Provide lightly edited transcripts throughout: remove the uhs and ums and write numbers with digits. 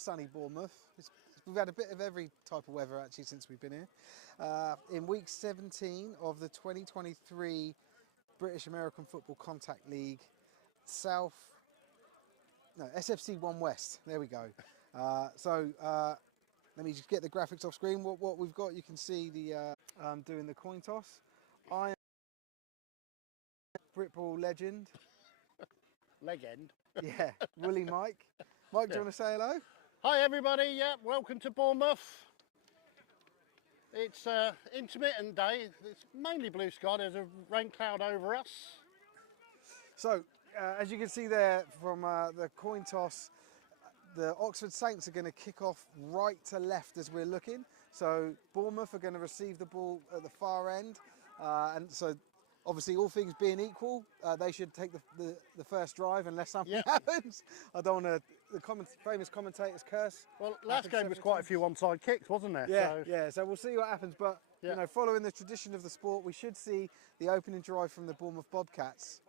sunny Bournemouth. We've had a bit of every type of weather actually since we've been here. In week 17 of the 2023 British American Football Contact League SFC 1 West, there we go. Let me just get the graphics off screen. What we've got, you can see the doing the coin toss. I am Britball legend. Legend? Yeah, Willie Mike. Mike, do you want to say hello? Hi everybody, yeah, welcome to Bournemouth. It's intermittent day, it's mainly blue sky, there's a rain cloud over us. So, as you can see there from the coin toss, the Oxford Saints are going to kick off right to left as we're looking. So Bournemouth are going to receive the ball at the far end. And so obviously all things being equal, they should take the first drive unless something happens. I don't want the famous commentator's curse. Well, last game was quite a few onside kicks, wasn't there? Yeah, so we'll see what happens. But, you know, following the tradition of the sport, we should see the opening drive from the Bournemouth Bobcats.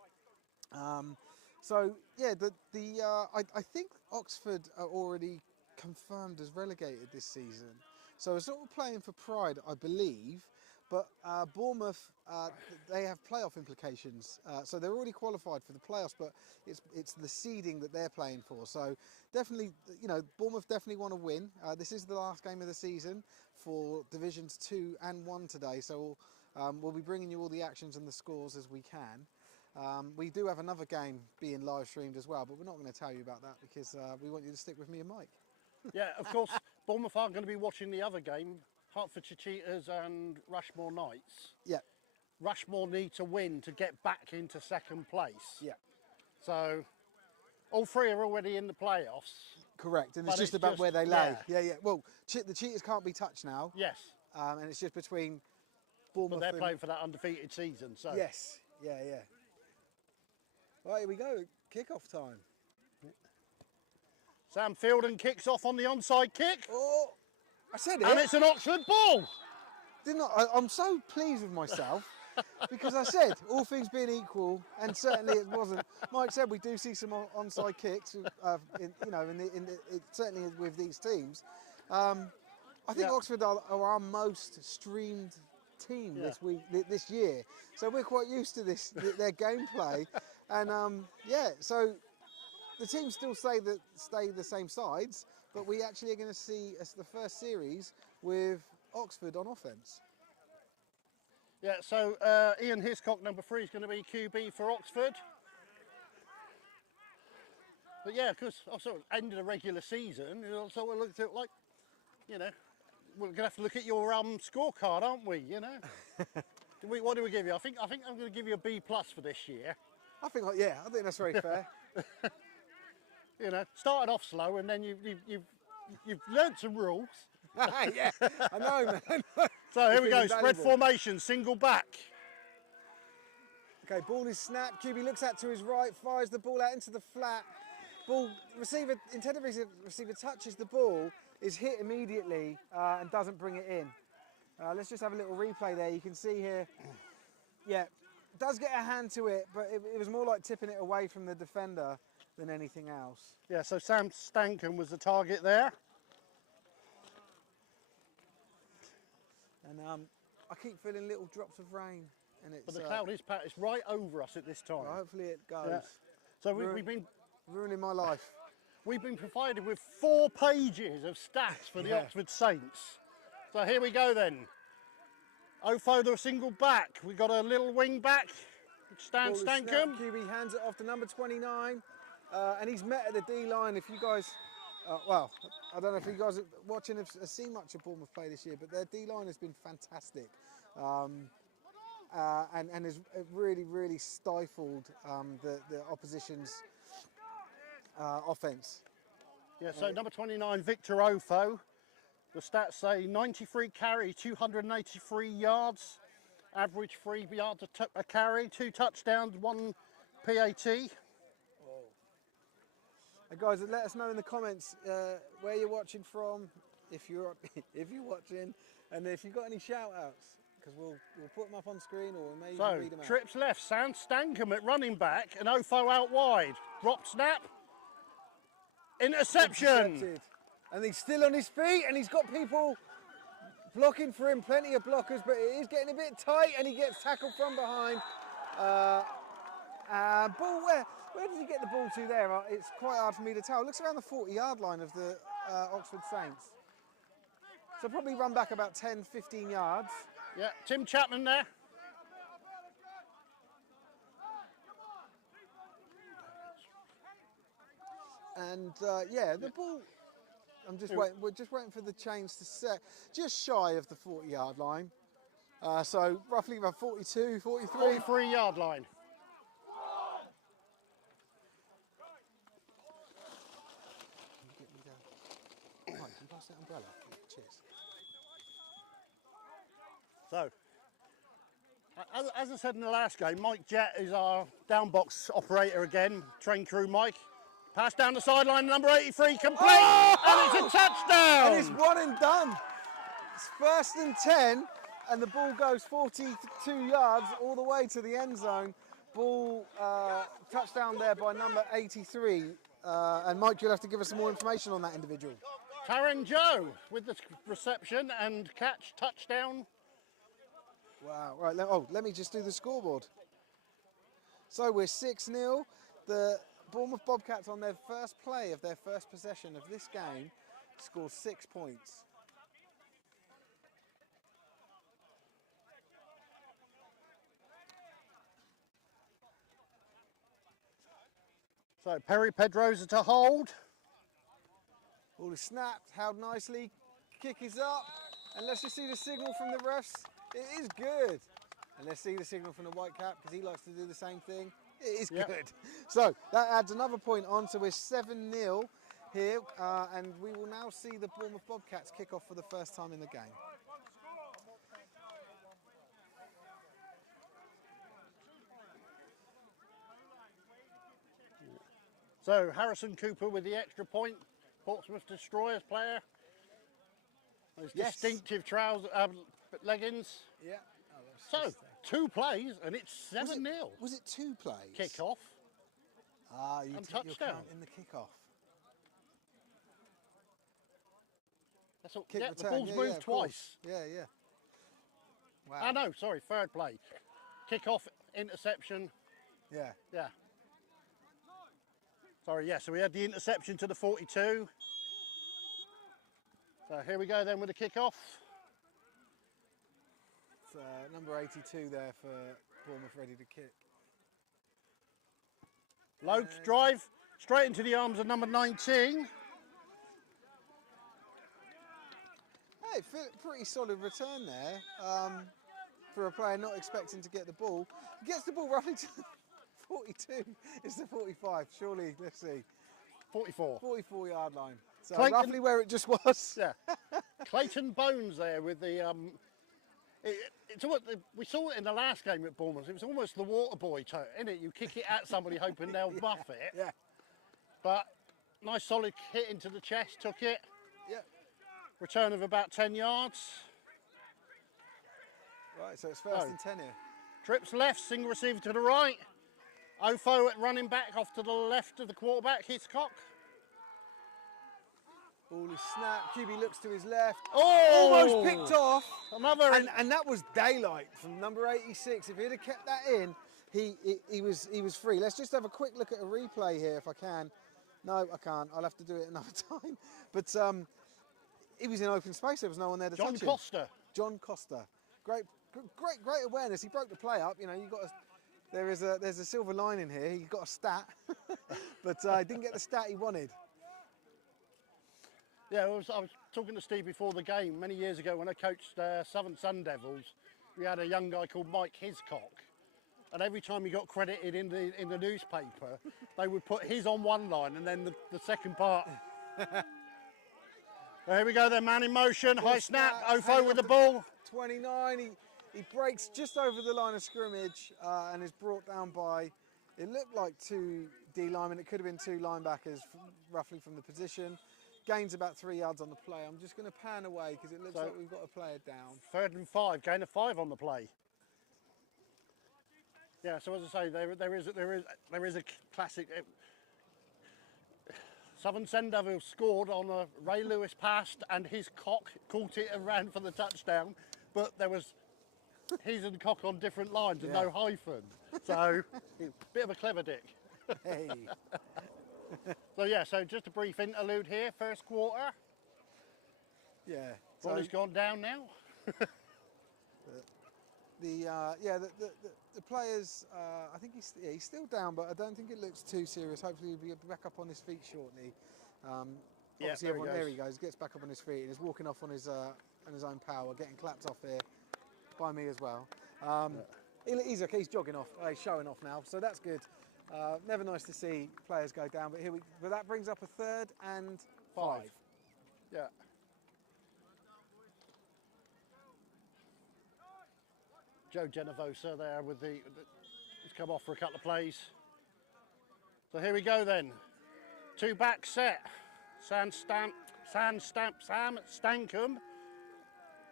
I think Oxford are already confirmed as relegated this season. So it's sort of playing for pride, I believe. But Bournemouth, they have playoff implications. So they're already qualified for the playoffs, but it's the seeding that they're playing for. So definitely, you know, Bournemouth definitely want to win. This is the last game of the season for Divisions 2 and 1 today. So we'll be bringing you all the actions and the scores as we can. We do have another game being live streamed as well, but we're not going to tell you about that because we want you to stick with me and Mike. Yeah, of course, Bournemouth are going to be watching the other game, Hertfordshire Cheetahs and Rushmore Knights. Yeah. Rushmore need to win to get back into second place. Yeah. So, all three are already in the playoffs. Correct, and it's just about where they lay. Yeah. Well, the Cheetahs can't be touched now. Yes. And it's just between Bournemouth. But they're playing for that undefeated season, so. Yes. Yeah. Right, here we go. Kick-off time. Sam Fielden kicks off on the onside kick. Oh, I said it. And it's an Oxford ball. I'm so pleased with myself because I said all things being equal, and certainly it wasn't. Mike said we do see some onside kicks, certainly with these teams. I think Oxford are our most streamed team this year, so we're quite used to their gameplay, and so the teams still stay the same sides, but we actually are going to see the first series with Oxford on offence. Yeah, so Ian Hiscock, number 3, is going to be QB for Oxford. But yeah, because also end of the regular season, so we'll look at it like, you know, we're going to have to look at your scorecard, aren't we? You know, what do we give you? I think I'm going to give you a B+ for this year. I think that's very fair. You know, started off slow, and then you've learnt some rules. Yeah, I know, man. So here we go. Spread formation, single back. Okay, ball is snapped. QB looks out to his right, fires the ball out into the flat. Intended receiver touches the ball, is hit immediately and doesn't bring it in. Let's just have a little replay there. You can see here, does get a hand to it, but it was more like tipping it away from the defender than anything else. Yeah, so Sam Stankham was the target there. And I keep feeling little drops of rain. But the cloud is it's right over us at this time. Well, hopefully it goes. Yeah. So we've been ruining my life. We've been provided with 4 pages of stats for the Oxford Saints. So here we go then. Ofo the single back. We've got a little wing back. Stan Stankham. QB hands it off to number 29. And he's met at the D-line. If you guys, I don't know if you guys are watching have seen much of Bournemouth play this year, but their D-line has been fantastic. And has really, really stifled the opposition's offence. Yeah, so number 29, Victor Ofo. The stats say 93 carry, 283 yards, average 3 yards a carry, 2 touchdowns, 1 PAT. And guys, let us know in the comments where you're watching from, if you're watching, and if you've got any shout-outs, because we'll put them up on screen or maybe read them out. Trips left, Sam Stankham at running back, and Ofo out wide. Drop snap. Interception. And he's still on his feet, and he's got people blocking for him, plenty of blockers, but it is getting a bit tight, and he gets tackled from behind. Ball, where did he get the ball to there? It's quite hard for me to tell. It looks around the 40-yard line of the Oxford Saints. So probably run back about 10, 15 yards. Yeah, Tim Chapman there. And yeah, the ball, we're just waiting for the chains to set just shy of the 40-yard line. So roughly about 42, 43. 43-yard line. Can you pass that umbrella? Cheers. So, as I said in the last game, Mike Jett is our down box operator again, train crew Mike. Pass down the sideline, number 83, complete, and it's a touchdown! And it's one and done. It's 1st and 10, and the ball goes 42 yards all the way to the end zone. Ball touchdown there by number 83. And Mike, you'll have to give us some more information on that individual. Taryn Joe with the reception and catch, touchdown. Wow, right, let me just do the scoreboard. So we're 6-0. The Bournemouth Bobcats on their first play of their first possession of this game scored 6 points. So Perry Pedrosa to hold. Ball is snapped, held nicely, kick is up, and let's just see the signal from the refs. It is good. And let's see the signal from the white cap, because he likes to do the same thing. It is good. So that adds another point on, so we're 7-0 here, and we will now see the Bournemouth Bobcats kick off for the first time in the game. So Harrison Cooper with the extra point, Portsmouth Destroyers player. Those distinctive trousers, leggings. Yeah. So 2 plays and it's 7-0. Was it 2 plays? Kick-off. You and took your touchdown. count in the kick-off. That's all, Kick the return. ball's moved twice. Yeah, yeah. Wow. Ah, no, sorry, 3rd play. Kick-off, interception. Yeah. Yeah. Sorry, yeah, so we had the interception to the 42. So here we go then with the kick-off. It's, number 82 there for Bournemouth ready to kick. Lokes drive straight into the arms of number 19. Hey, pretty solid return there for a player not expecting to get the ball. He gets the ball roughly to the 42. It's the 45. Surely, let's see. 44. 44-yard line. So Clayton, roughly where it just was. Yeah. Clayton Bones there with the we saw it in the last game at Bournemouth. It was almost the water boy, isn't it? You kick it at somebody hoping they'll buff it. Yeah. But nice solid hit into the chest, took it. Yeah. Return of about 10 yards. Right, so it's 1st and 10 here. Trips left, single receiver to the right. Ofo at running back off to the left of the quarterback, Hitchcock. Ball is snapped. QB looks to his left. Oh! Almost picked off. Another. And that was daylight from number 86. If he'd have kept that in, he was free. Let's just have a quick look at a replay here if I can. No, I can't. I'll have to do it another time. But he was in open space. There was no one there to touch him. John Costa. John Costa. Great awareness. He broke the play up. You know, there's a silver lining here. He got a stat, but he didn't get the stat he wanted. Yeah, I was talking to Steve before the game many years ago when I coached Southern Sun Devils. We had a young guy called Mike Hiscock, and every time he got credited in the newspaper, they would put his on one line and then the second part. Well, here we go then, man in motion, high snap, Ofo with the ball. 29, he breaks just over the line of scrimmage and is brought down by, it looked like 2 D linemen, it could have been 2 linebackers roughly from the position. Gains about 3 yards on the play. I'm just going to pan away because it looks like we've got a player down. 3rd and 5, gain of 5 on the play. Yeah, so as I say, there is a classic. Southern Senderville scored on a Ray Lewis pass and his cock caught it and ran for the touchdown, but there was his and cock on different lines and Yeah. no hyphen. So, bit of a clever dick. Hey. So yeah, so just a brief interlude here, first quarter. Yeah. So Ronnie's gone down now. the players, I think he's still down, but I don't think it looks too serious. Hopefully he'll be back up on his feet shortly. Yeah, Obviously there he goes, gets back up on his feet and is walking off on his own power, getting clapped off here by me as well. He's okay, he's jogging off, he's showing off now, so that's good. Never nice to see players go down, but that brings up a 3rd and 5. Yeah. Joe Genovosa there with he's come off for a couple of plays. So here we go then. 2 back set. Sam Stankham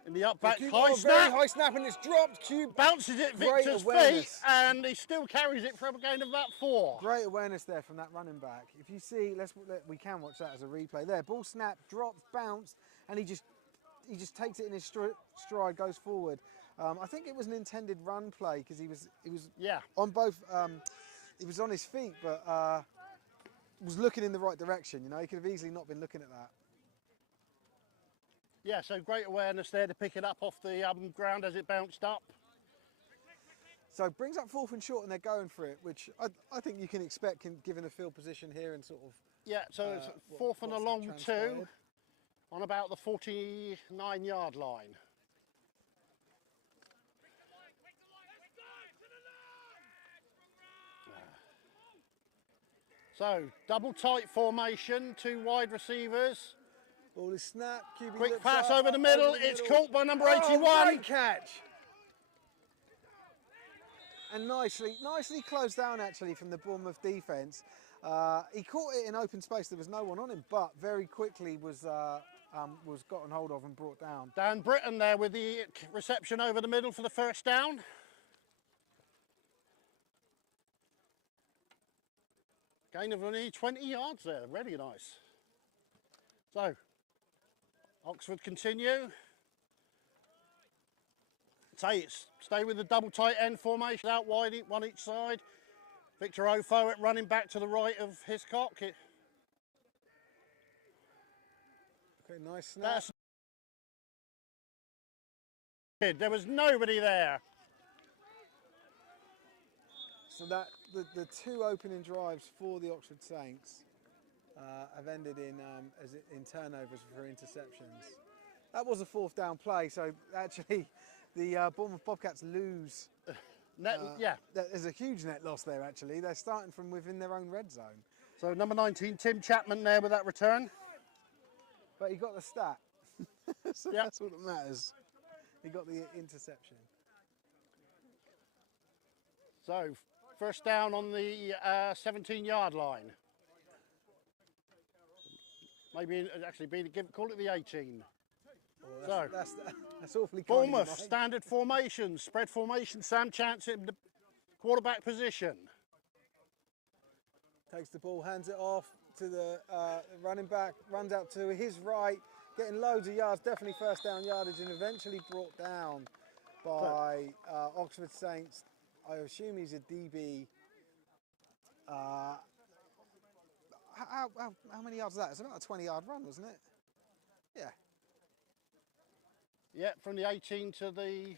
in the up back high snap. Very high snap and it's dropped. Cube Bounces it Victor's feet and he still carries it for a gain of about 4. Great awareness there from that running back. If you see, we can watch that as a replay there. Ball snap, drops, bounce, and he just takes it in his stride, goes forward. I think it was an intended run play because he was on both. He was on his feet, but was looking in the right direction. You know, he could have easily not been looking at that. Yeah, so great awareness there to pick it up off the ground as it bounced up. So it brings up 4th and short, and they're going for it, which I think you can expect given the field position here and sort of. Yeah, so it's 4th and a long 2 on about the 49-yard line. So, double tight formation, 2 wide receivers. Ball is snapped. QB Quick pass over the middle. It's caught by number 81. Great catch. And nicely closed down actually from the Bournemouth defence. He caught it in open space. There was no one on him, but very quickly was gotten hold of and brought down. Dan Britton there with the reception over the middle for the first down. Gain of only 20 yards there, really nice. So, Oxford continue. Stay with the double tight end formation, out wide, one each side. Victor Ofo running back to the right of Hiscock. Okay, nice snap. There was nobody there. So that the 2 opening drives for the Oxford Saints have ended in turnovers for interceptions. That was a 4th down play, so actually the Bournemouth Bobcats lose. There's a huge net loss there actually. They're starting from within their own red zone. So number 19, Tim Chapman there with that return. But he got the stat. So that's what matters. He got the interception. So, first down on the 17-yard line. Maybe call it the 18. Oh, that's awfully kind. Bournemouth, standard formation, spread formation, Sam Chance in the quarterback position. Takes the ball, hands it off to the running back, runs out to his right, getting loads of yards, definitely first down yardage, and eventually brought down by Oxford Saints. I assume he's a DB. How many yards was that? It's about a 20-yard run, wasn't it? Yeah. Yeah, from the 18 to the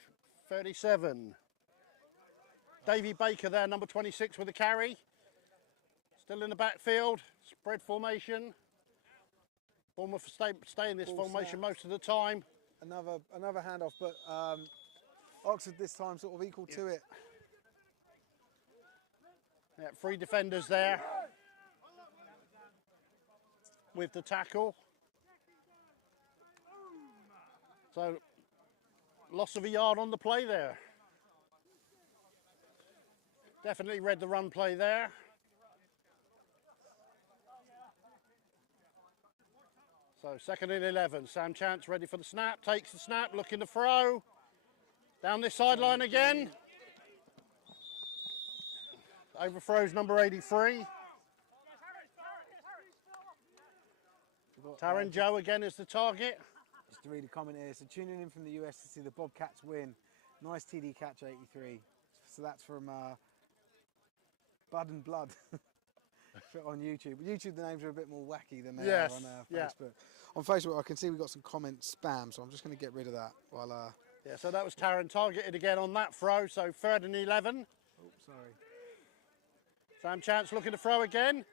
37. Davey Baker there, number 26 with the carry. Still in the backfield, spread formation. Bournemouth stay in this formation most of the time. Another handoff, but Oxford this time sort of equal to it. Yeah, 3 defenders there with the tackle. So, loss of a yard on the play there. Definitely read the run play there. So, 2nd and 11. Sam Chance ready for the snap. Takes the snap, looking to throw. Down this sideline again. Overthrows number 83. Taron Joe again as the target. Just to read a comment here. So tuning in from the US to see the Bobcats win. Nice TD catch 83. So that's from Bud and Blood on YouTube. YouTube, the names are a bit more wacky than they are on Facebook. On Facebook, I can see we've got some comment spam, so I'm just going to get rid of that while. Yeah, so that was Taron targeted again on that throw. So 3rd and 11. Oh, sorry. Sam Chance looking to throw again.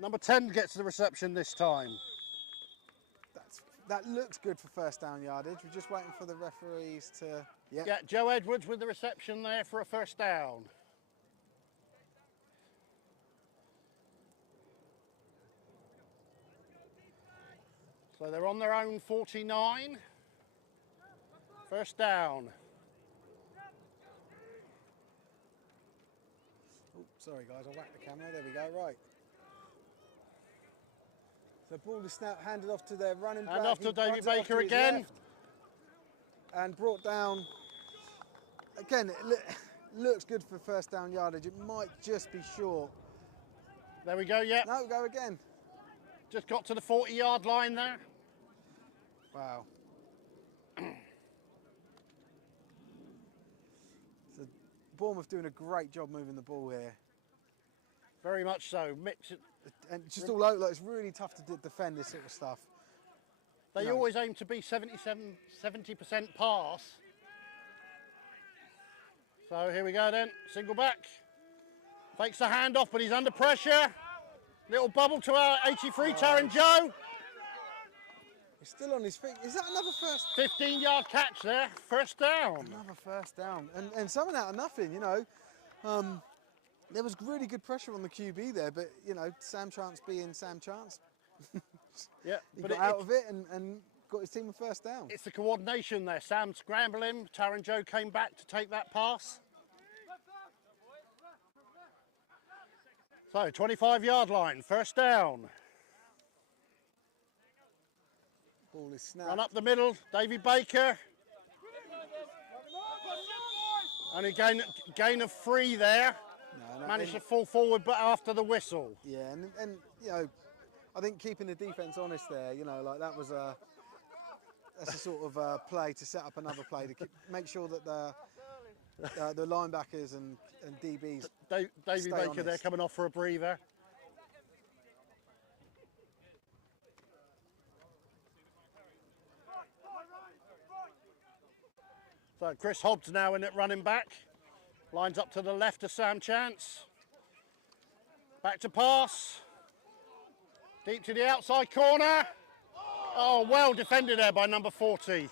Number 10 gets the reception this time. That looks good for first down yardage. We're just waiting for the referees to... Yeah, Joe Edwards with the reception there for a first down. So they're on their own 49. First down. Oh, sorry guys, I whacked the camera. There we go, right. The ball is now handed off to their running back. And off to David Baker again. And brought down. Again, it looks good for first down yardage. It might just be short. There we go, yeah. No, go again. Just got to the 40-yard line there. Wow. So Bournemouth doing a great job moving the ball here. Very much so. Mix it. And just all over, like, it's really tough to defend this sort of stuff. They always aim to be 70% pass. So here we go then, single back. Fakes the handoff, but he's under pressure. Little bubble to our 83, Taron Joe. He's still on his feet. Is that another first? 15-yard catch there, first down. Another first down. And something out of nothing, you know. There was really good pressure on the QB there, but, you know, Sam Chance being Sam Chance. Yeah, he got out of it and got his team a first down. It's the coordination there. Sam scrambling. Taron Joe came back to take that pass. So, 25-yard line, first down. Ball is snapped. Run up the middle, Davy Baker. And a gain of 3 there. No, Managed to fall forward, but after the whistle. Yeah, and you know, I think keeping the defence honest there, you know, like that's a sort of play to set up another play to make sure that the linebackers and DBs. Davy Baker honest. there coming off for a breather. So Chris Hobbs now in at running back. Lines up to the left of Sam Chance. Back to pass. Deep to the outside corner. Oh, well defended there by number 40.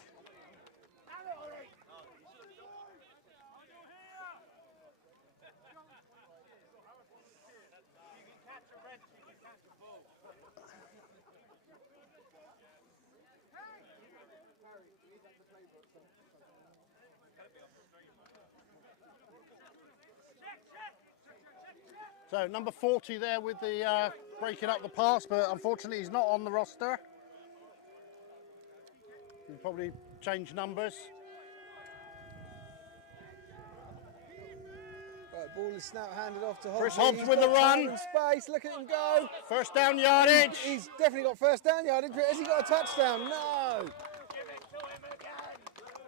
So number 40 there with the breaking up the pass, but unfortunately he's not on the roster. He'll probably change numbers. Right, ball is now handed off to Hobbs. Chris Hobbs with the run. Space, look at him go. First down yardage. He's definitely got first down yardage, but has he got a touchdown? No.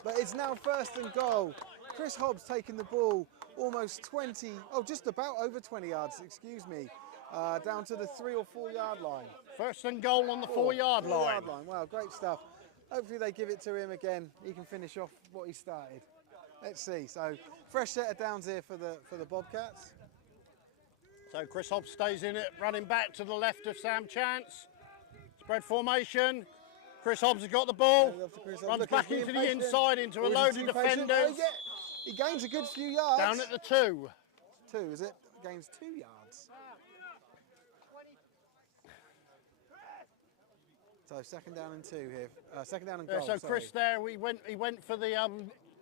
But it's now first and goal. Chris Hobbs taking the ball almost 20, just about over 20 yards, excuse me, down to the 3 or 4 yard line. First and goal on the 4 yard line. Wow, great stuff. Hopefully they give it to him again. He can finish off what he started. Let's see. So fresh set of downs here for the Bobcats. So Chris Hobbs stays in it, running back to the left of Sam Chance. Spread formation. Chris Hobbs has got the ball. Runs back into the inside into a load of defenders. He gains a good few yards. Down at the 2. 2, is it? Gains 2 yards. So second down and 2 here. Second down and goal. So Chris there, he went for the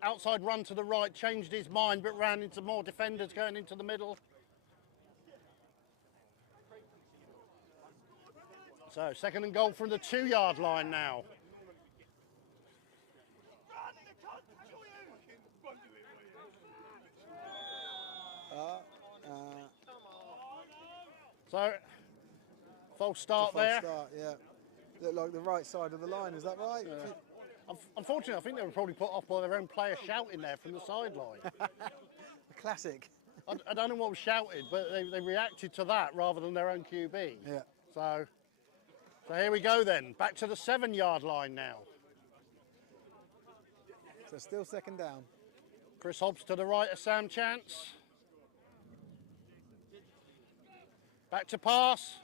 outside run to the right, changed his mind, but ran into more defenders going into the middle. So second and goal from the 2 yard line now. So False start False there. start, yeah. Look like the right side of the line, is that right? Unfortunately, I think they were probably put off by their own player shouting there from the sideline. A classic. I don't know what was shouted, but they reacted to that rather than their own QB. Yeah. So here we go then. Back to the 7-yard line now. So still second down. Chris Hobbs to the right of Sam Chance. Back to pass.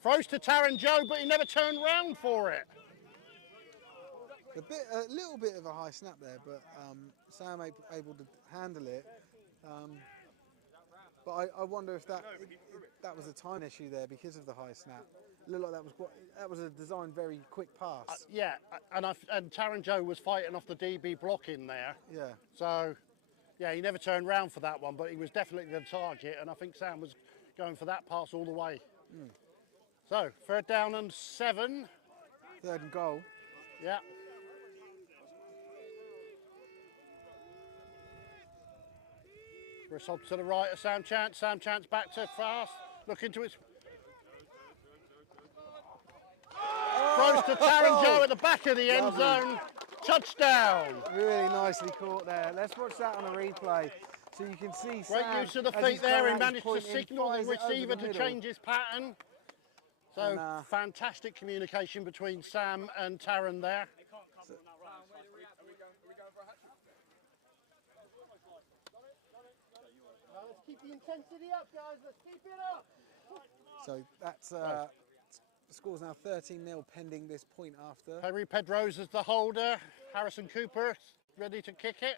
Throws to Taron Joe, but he never turned round for it. A little bit of a high snap there, but Sam able to handle it. But I wonder if that was a time issue there because of the high snap. It looked like that was a designed very quick pass. Yeah, and Taron Joe was fighting off the DB block in there. Yeah. So, yeah, he never turned round for that one, but he was definitely the target, and I think Sam was going for that pass all the way. So, 3rd down and 7. 3rd and goal. Yeah. Chris Hobbs to the right of Sam Chance. Sam Chance back to fast. Looking to his... Throws to Taron Joe at the back of the end zone. Touchdown. Really nicely caught there. Let's watch that on a replay. So you can see Great Sam, use of the as feet he's there. He coming out, managed he's to pointing, signal the fires it over receiver to middle. change his pattern. So And, fantastic communication between Sam and Taron there. Let's keep the intensity up, guys. Let's keep it up. So that's the score's now 13-0 pending this point after. Henry Pedrose is the holder. Harrison Cooper ready to kick it.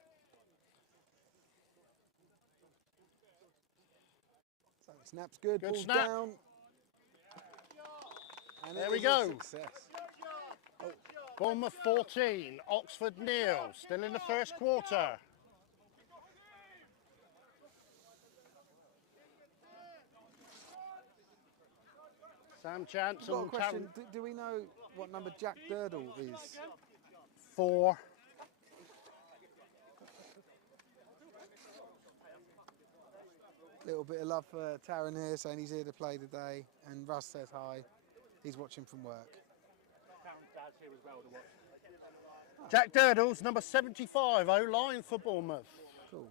So snap's good, Good ball's snap. down. And There it we is a go. Success. Bournemouth 14, Oxford 0. Still in the first quarter. Sam Chance I've got a and question. Taron. Do we know what number Jack Durdle is? 4. Little bit of love for Taron here, saying he's here to play today. And Russ says hi. He's watching from work. Jack Durdles, number 75, O-line for Bournemouth. Cool.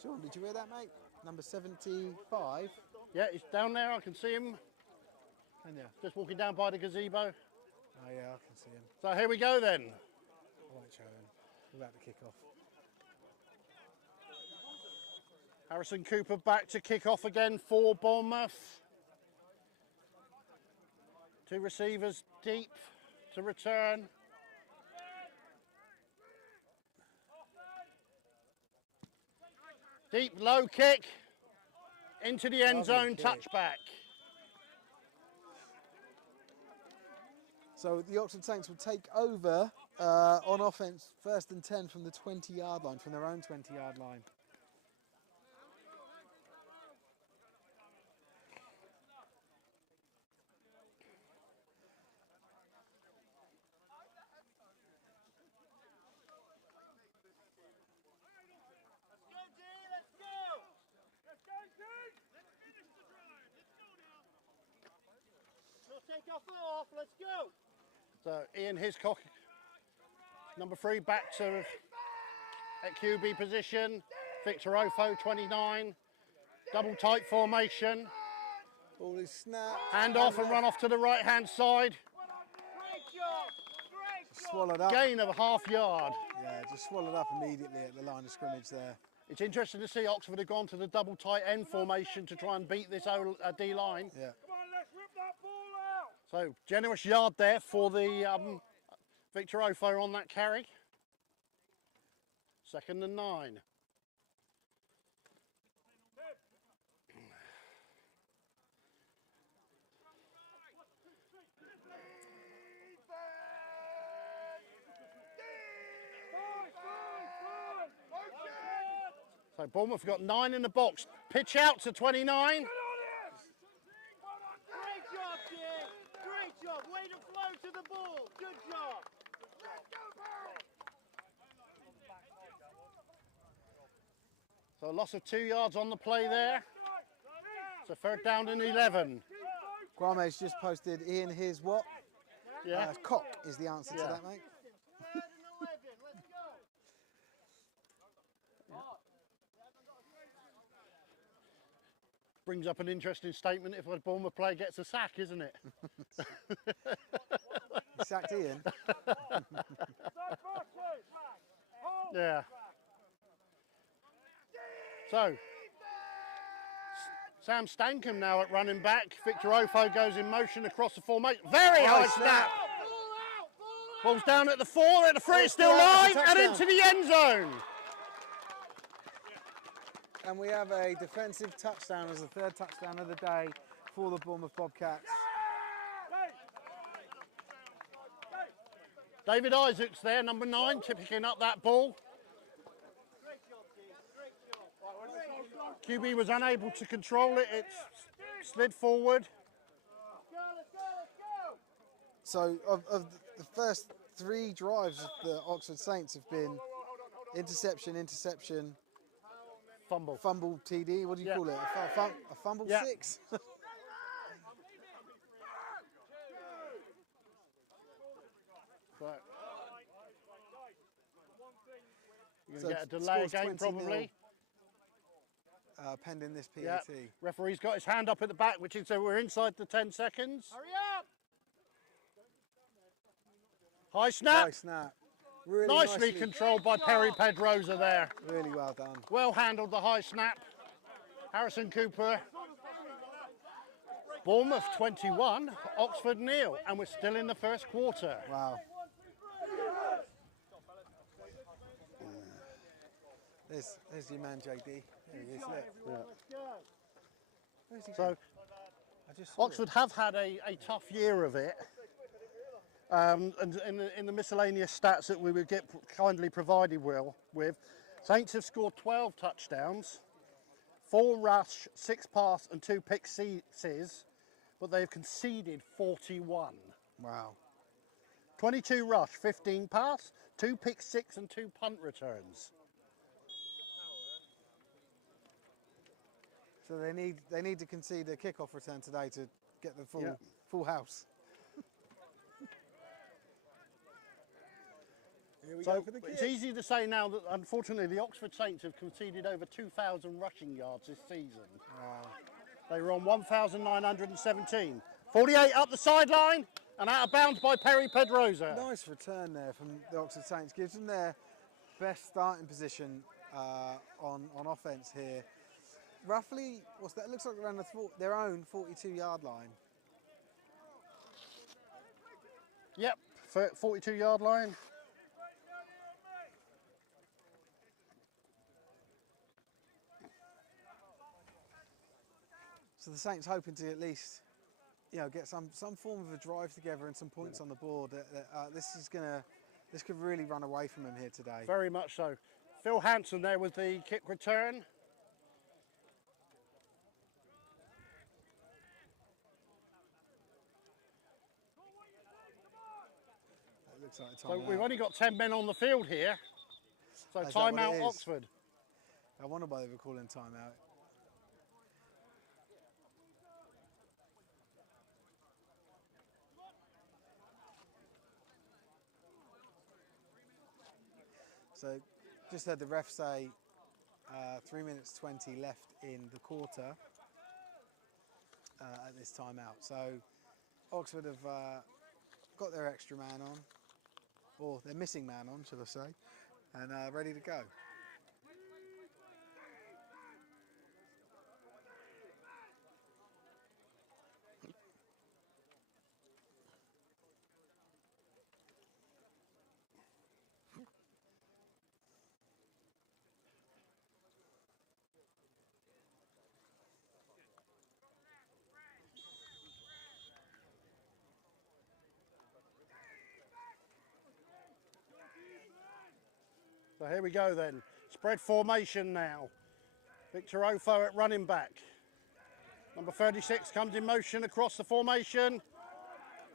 Sean, did you hear that, mate? Number 75. Yeah, he's down there. I can see him. Can you? Just walking down by the gazebo. Oh yeah, I can see him. So here we go then. I won't show him. We're about to kick off. Harrison Cooper back to kick off again for Bournemouth. 2 receivers deep to return. Deep low kick into the end Lovely zone, kick. touchback. So the Oxford Saints will take over on offense, 1st and 10 from the 20-yard line, from their own 20-yard line. Take our foot off, let's go. So Ian Hiscock, number 3, back to at QB position. Victor Ofo, 29. Double tight formation. Ball is snapped. Hand off and run off to the right-hand side. Swallowed up. Gain of a half yard. Yeah, just swallowed up immediately at the line of scrimmage there. It's interesting to see Oxford have gone to the double tight end formation to try and beat this D-line. Yeah. So generous yard there for the Victor Ofo on that carry. 2nd and 9. So Bournemouth have got 9 in the box. Pitch out to 29. Way to flow to the ball. Good job. So a loss of 2 yards on the play there. So 3rd down and 11. Grame's just posted, Ian, here's what? Yeah. Cock is the answer to that, mate. Third and 11. Let's go. Brings up an interesting statement if a Bournemouth player gets a sack, isn't it? He sacked Ian. Yeah. So, Sam Stankham now at running back. Victor Ofo goes in motion across the formation. Very high snap. Ball's down at the 4, at the 3, it's still live, and into the end zone. And we have a defensive touchdown as the third touchdown of the day for the Bournemouth Bobcats. David Isaacs there, number 9, picking up that ball. QB was unable to control it, it slid forward. So of the first 3 drives of the Oxford Saints have been interception, interception, Fumble. fumble TD. What do you call it? A fumble Yeah. 6? Right. You're So going to get a delay scores game 20-0. probably. Pending this PAT. Yeah. Referee's got his hand up at the back, which is so we're inside the 10 seconds. Hurry up. High snap. Nice snap. Really Nicely controlled by Perry Pedrosa there. Really well done. Well handled the high snap. Harrison Cooper. Bournemouth 21, Oxford 0, and we're still in the first quarter. Wow. There's your man, JD. There he is. Look. Where's he So gone? I just saw Oxford have had a tough year of it. And in the miscellaneous stats that we would get kindly provided with, Saints have scored 12 touchdowns, 4 rush, 6 pass and 2 pick sixes, but they've conceded 41. Wow. 22 rush, 15 pass, 2 pick six and 2 punt returns. So they need to concede a kickoff return today to get the full house. Here we go So for the it's kick. easy to say now that unfortunately the Oxford Saints have conceded over 2,000 rushing yards this season. Wow. They were on 1,917. 48 up the sideline and out of bounds by Perry Pedrosa. Nice return there from the Oxford Saints. Gives them their best starting position on offense here. Roughly, what's that? It looks like around their own 42-yard line. Yep, 42-yard line. So the Saints hoping to at least, get some form of a drive together and some points on the board. This could really run away from them here today. Very much so. Phil Hanson there with the kick return. It looks like a So timeout. we've only got 10 men on the field here. So Is that what it timeout is? Oxford. I wonder why they were calling timeout. So just heard the ref say 3 minutes 20 left in the quarter at this timeout. So Oxford have got their extra man on, or their missing man on, should I say, and ready to go. So here we go then. Spread formation now. Victor Ofo at running back. Number 36 comes in motion across the formation.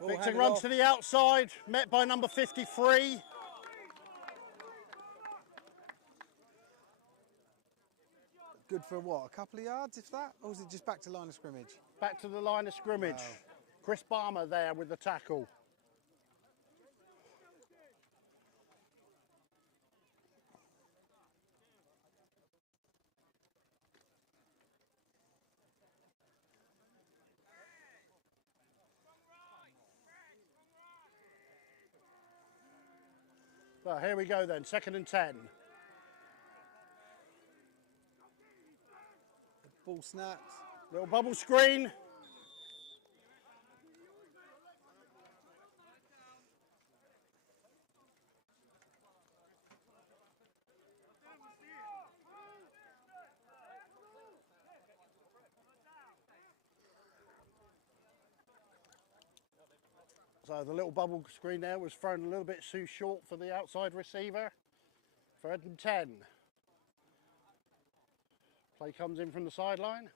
Victor handed runs off. to the outside, met by number 53. Good for what, a couple of yards, if that? Or was it just back to line of scrimmage? Back to the line of scrimmage. Wow. Chris Barmer there with the tackle. Well, here we go then, 2nd and 10. Ball snapped. Little bubble screen. So the little bubble screen there was thrown a little bit too short for the outside receiver. 3rd and 10. Play comes in from the sideline.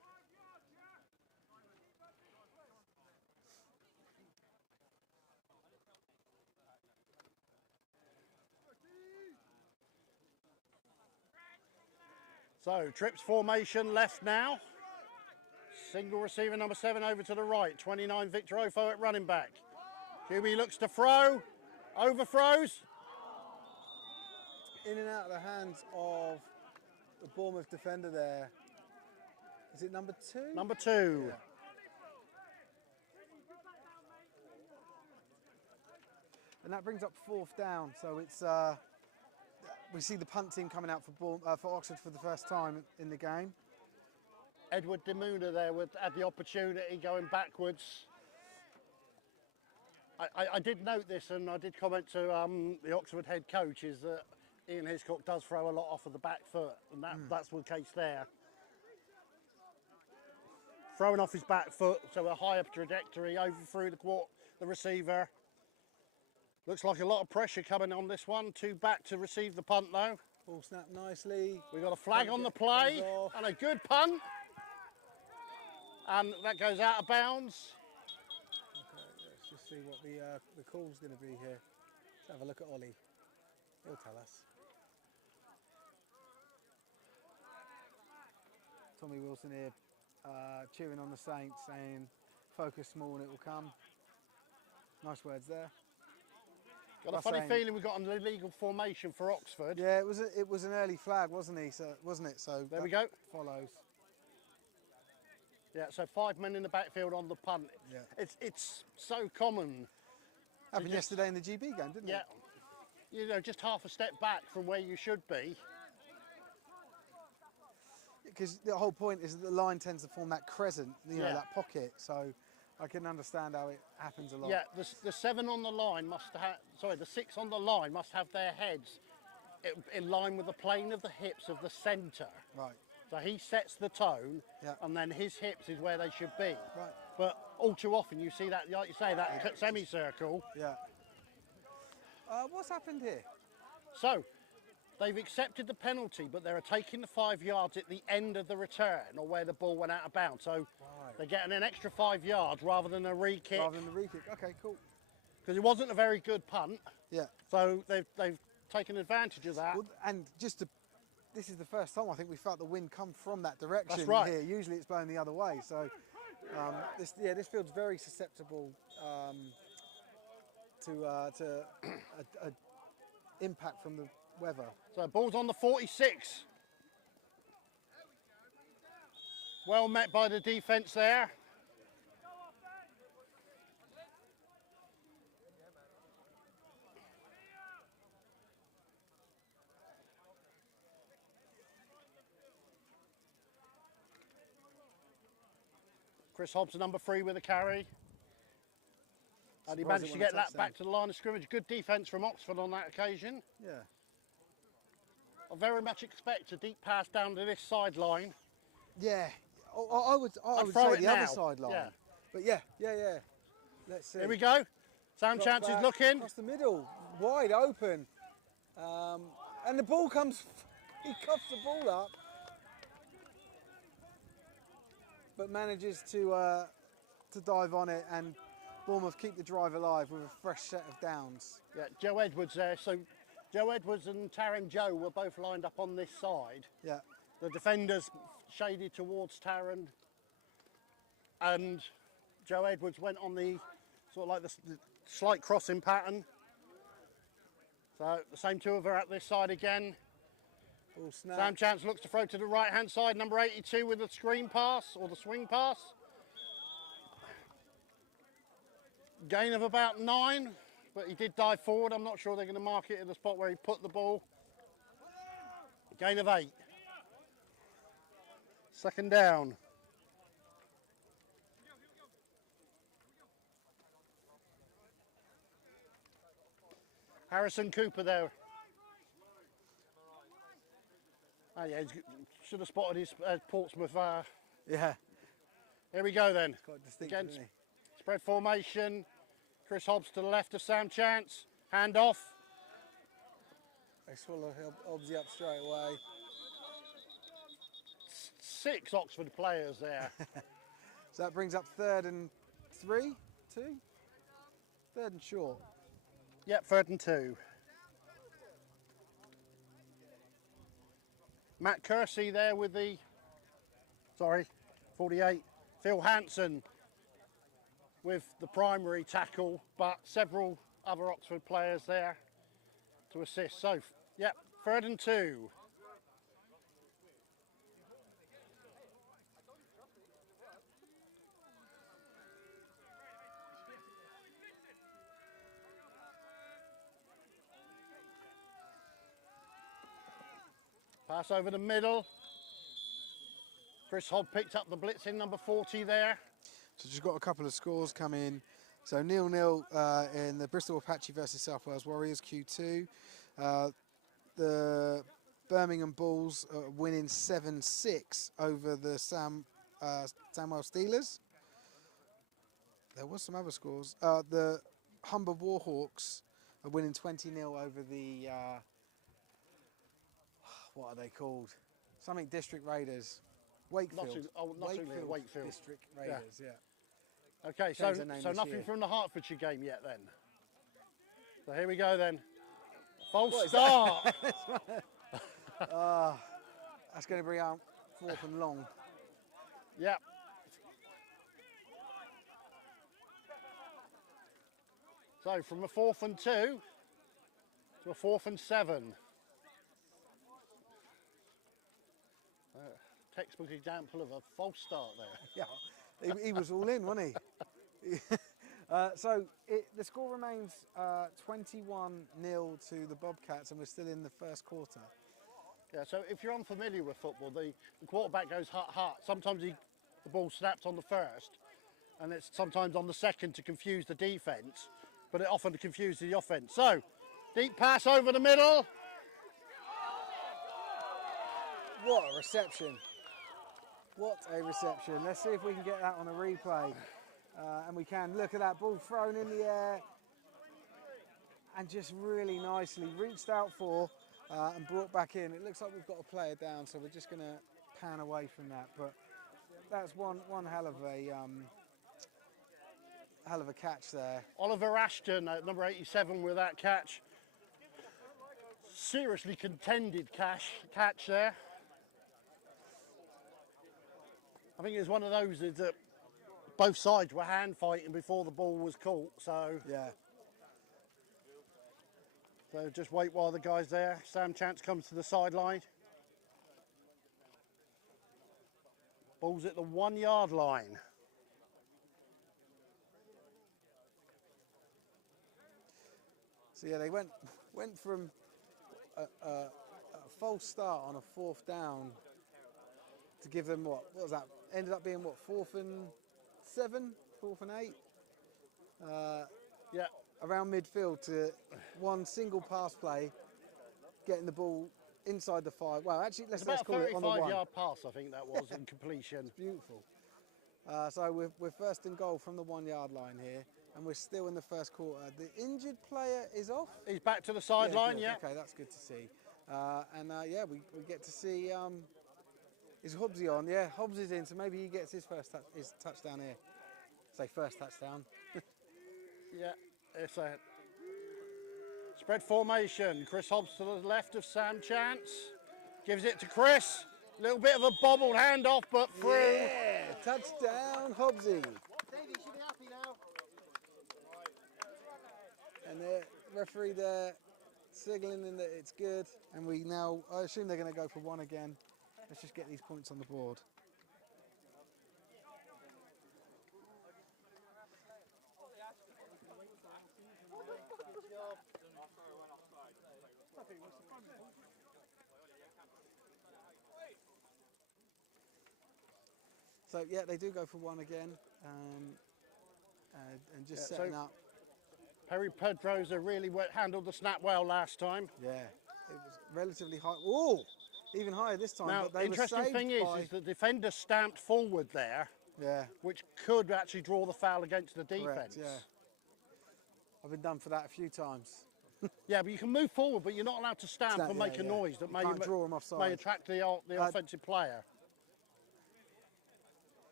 So trips formation left now. Single receiver number 7 over to the right. 29 Victor Ofo at running back. QB looks to throw. Overthrows. In and out of the hands of the Bournemouth defender there. Is it number 2? Number 2. Yeah. And that brings up 4th down. So it's we see the punt team coming out for Oxford for the first time in the game. Edward Demuna there had the opportunity going backwards. I did note this, and I did comment to the Oxford head coach, is that Ian Hiscock does throw a lot off of the back foot, and that's the case there. Throwing off his back foot, so a higher trajectory, overthrew the receiver. Looks like a lot of pressure coming on this one. 2 back to receive the punt though. Ball snapped nicely. We've got a flag on the play, and a good punt. And that goes out of bounds. Okay, let's just see what the call's going to be here. Let's have a look at Ollie. He'll tell us. Tommy Wilson here cheering on the Saints, saying focus small and it will come. Nice words there. Got a funny feeling we've got an illegal formation for Oxford. Yeah, it was an early flag, wasn't it? So There we go. Follows. Yeah, so 5 men in the backfield on the punt. Yeah. It's so common. Happened yesterday in the GB game, didn't Yeah. it? You know, just half a step back from where you should be. Because the whole point is that the line tends to form that crescent, you know, Yeah. that pocket. So I can understand how it happens a lot. Yeah, the 7 on the line must have, sorry, the 6 on the line must have their heads in line with the plane of the hips of the centre. Right. So he sets the tone, Yeah. and then his hips is where they should be. Right. But all too often you see that, like you say, that semicircle. Yeah. What's happened here? So they've accepted the penalty, but they're taking the 5 yards at the end of the return, or where the ball went out of bounds. So they're getting an extra 5 yards rather than a re-kick. Rather than the re-kick. Okay, cool. Because it wasn't a very good punt. Yeah. So they've taken advantage of that. Well, and this is the first time I think we felt the wind come from that direction. That's right. Here. Usually it's blowing the other way. So this field's very susceptible to a impact from the weather. So ball's on the 46. Well met by the defence there. Chris Hobson, number 3 with a carry. And he managed to get that back to the line of scrimmage. Good defence from Oxford on that occasion. Yeah. I very much expect a deep pass down to this sideline. Yeah. I would throw say it the now. other sideline. Yeah. But yeah. Let's see. Here we go. Sam Drop Chance is back looking. across the middle, wide open, and the ball comes. He cuffs the ball up, but manages to dive on it, and Bournemouth keep the drive alive with a fresh set of downs. Yeah, Joe Edwards there. So Joe Edwards and Taryn Joe were both lined up on this side. Yeah. The defenders shaded towards Taryn, and Joe Edwards went on the sort of like the slight crossing pattern. So the same two of her at this side again. Ball snap. Sam Chance looks to throw to the right hand side, number 82 with the screen pass or the swing pass. Gain of about 9, but he did dive forward. I'm not sure they're going to mark it in the spot where he put the ball. Gain of 8. Second down. Harrison Cooper there. Oh yeah, he should have spotted his Portsmouth. Yeah. Here we go then. Quite distinctive, Again, isn't he? spread formation. Chris Hobbs to the left of Sam Chance. Hand off. They swallow Hobbsy up straight away. 6 Oxford players there. So that brings up 3rd and 3, 2? 3rd and short. Yep, 3rd and 2. Matt Kersey there with the, 48. Phil Hanson with the primary tackle, but several other Oxford players there to assist. So, yep, 3rd and 2. Pass over the middle. Chris Hobb picked up the blitz in number 40 there. So just got a couple of scores come in. So 0-0 in the Bristol Apache versus South Wales Warriors Q2. The Birmingham Bulls winning 7-6 over the Samwell Steelers. There was some other scores. The Humber Warhawks are winning 20-0 over the what are they called? Something District Raiders. Wakefield. Wakefield. District Raiders, yeah. Okay, Change their name so this nothing year. from the Hertfordshire game yet then. So here we go then. False start. That's going to bring out 4th and long. Yep. So from a 4th and 2 to a 4th and 7. Textbook example of a false start there. Yeah, he was all in, wasn't he? The score remains 21-0 to the Bobcats, and we're still in the first quarter. Yeah, so if you're unfamiliar with football, the quarterback goes hut. Sometimes the ball snaps on the first, and it's sometimes on the second to confuse the defence, but it often confuses the offence. So, deep pass over the middle. What a reception. What a reception. Let's see if we can get that on a replay. And we can. Look at that ball thrown in the air. And just really nicely reached out for and brought back in. It looks like we've got a player down, so we're just going to pan away from that. But that's one hell of a catch there. Oliver Ashton at number 87 with that catch. Seriously contended catch there. I think it was one of those that both sides were hand fighting before the ball was caught. So Yeah. So just wait while the guy's there. Sam Chance comes to the sideline. Ball's at the 1 yard line. So yeah, they went from a false start on a 4th down to give them what was that? Ended up being what, 4th and 7, 4th and 8? Yeah. Around midfield to one single pass play, getting the ball inside the 5. Well, actually, let's call it on the 1. 35-yard pass, I think that was, in completion. Beautiful. So we're first and goal from the 1 yard line here, and we're still in the first quarter. The injured player is off. He's back to the sideline, good. yeah. Okay, that's good to see. Yeah, we get to see. Is Hobbsy on? Yeah, Hobbs is in, so maybe he gets his touchdown here. Say first touchdown. Yeah, it's a spread formation. Chris Hobbs to the left of Sam Chance. Gives it to Chris. A little bit of a bobbled handoff, but through. Yeah, touchdown, Hobbsy. Davey should be referee there signalling that it's good, and we now, I assume they're going to go for one again. Let's just get these points on the board. So yeah, they do go for one again, and just Yeah, setting so up. Perry Pedrosa really handled the snap well last time. Yeah, it was relatively high. Oh, even higher this time. Now, but the they interesting were saved thing by, is the defender stamped forward there, yeah, which could actually draw the foul against the defence. correct. Yeah, I've been done for that a few times. Yeah, but you can move forward, but you're not allowed to stamp and make a yeah. noise that You can't draw 'em may offside. attract the offensive player.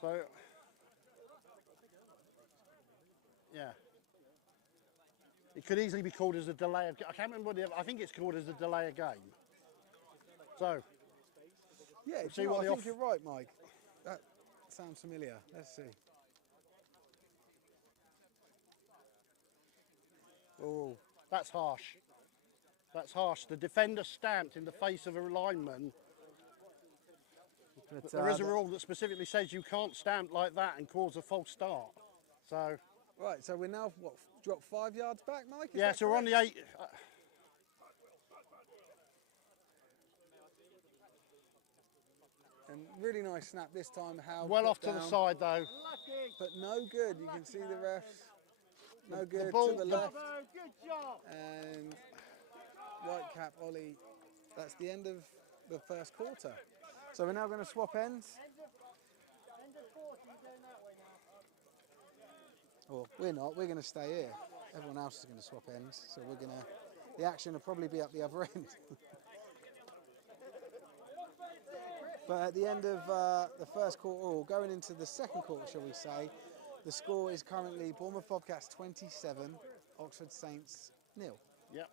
So, yeah. It could easily be called as a delay of, I can't remember what I think it's called as a delay of game. So, Yeah, see you know, what I the think you're right, Mike. That sounds familiar. Let's see. Oh, that's harsh. That's harsh. The defender stamped in the face of a lineman. but, There is a rule that specifically says you can't stamp like that and cause a false start. So, right, so we're now, what, dropped 5 yards back, Mike? Is yeah, that so we're on the correct? 8. And really nice snap this time. How Well put off to the down, side though. but no good. You can see the refs. No good ball- to the the- left. Bravo, good job. And Whitecap Ollie. That's the end of the first quarter. So we're now going to swap ends. End of 40, you're going that way now. Well, we're not. We're going to stay here. Everyone else is going to swap ends. So we're going to. The action will probably be up the other end. But at the end of the first quarter, or going into the second quarter, shall we say, the score is currently Bournemouth Bobcats 27, Oxford Saints 0. Yep.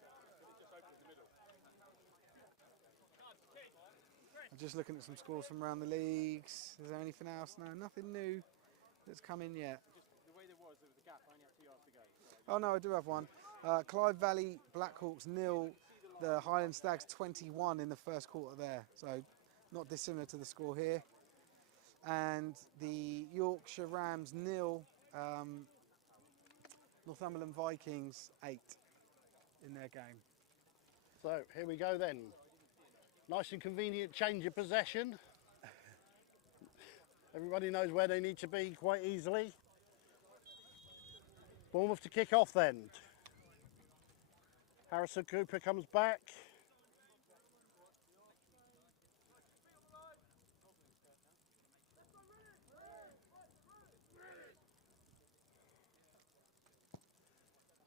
I'm just looking at some scores from around the leagues. Is there anything else? No, nothing new that's come in yet. The way there was a gap, only had 2 yards to go. Oh no, I do have one. Clive Valley Blackhawks 0, the Highland Stags 21 in the first quarter there. So not dissimilar to the score here. And the Yorkshire Rams 0, Northumberland Vikings 8 in their game. So here we go then. Nice and convenient change of possession. Everybody knows where they need to be quite easily. Bournemouth to kick off then. Harrison Cooper comes back.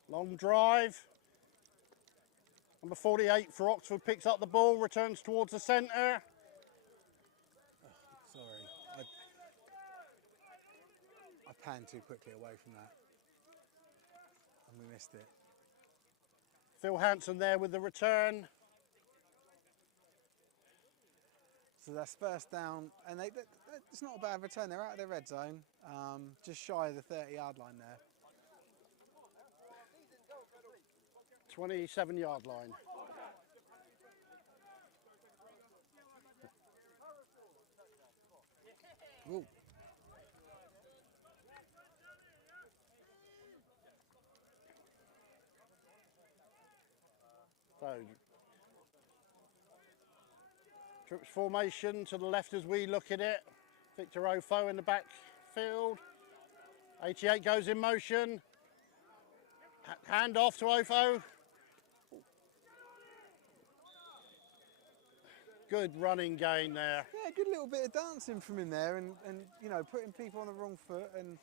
Long drive. Number 48 for Oxford picks up the ball, returns towards the centre. Sorry, I panned too quickly away from that. And we missed it. Phil Hanson there with the return. So that's first down, and it's not a bad return. They're out of their red zone, just shy of the 30-yard line there. 27-yard line. Ooh. So, trips formation to the left as we look at it. Victor Ofo in the backfield. 88 goes in motion. Hand off to Ofo. Good running gain there. Yeah, good little bit of dancing from in there, and you know, putting people on the wrong foot, and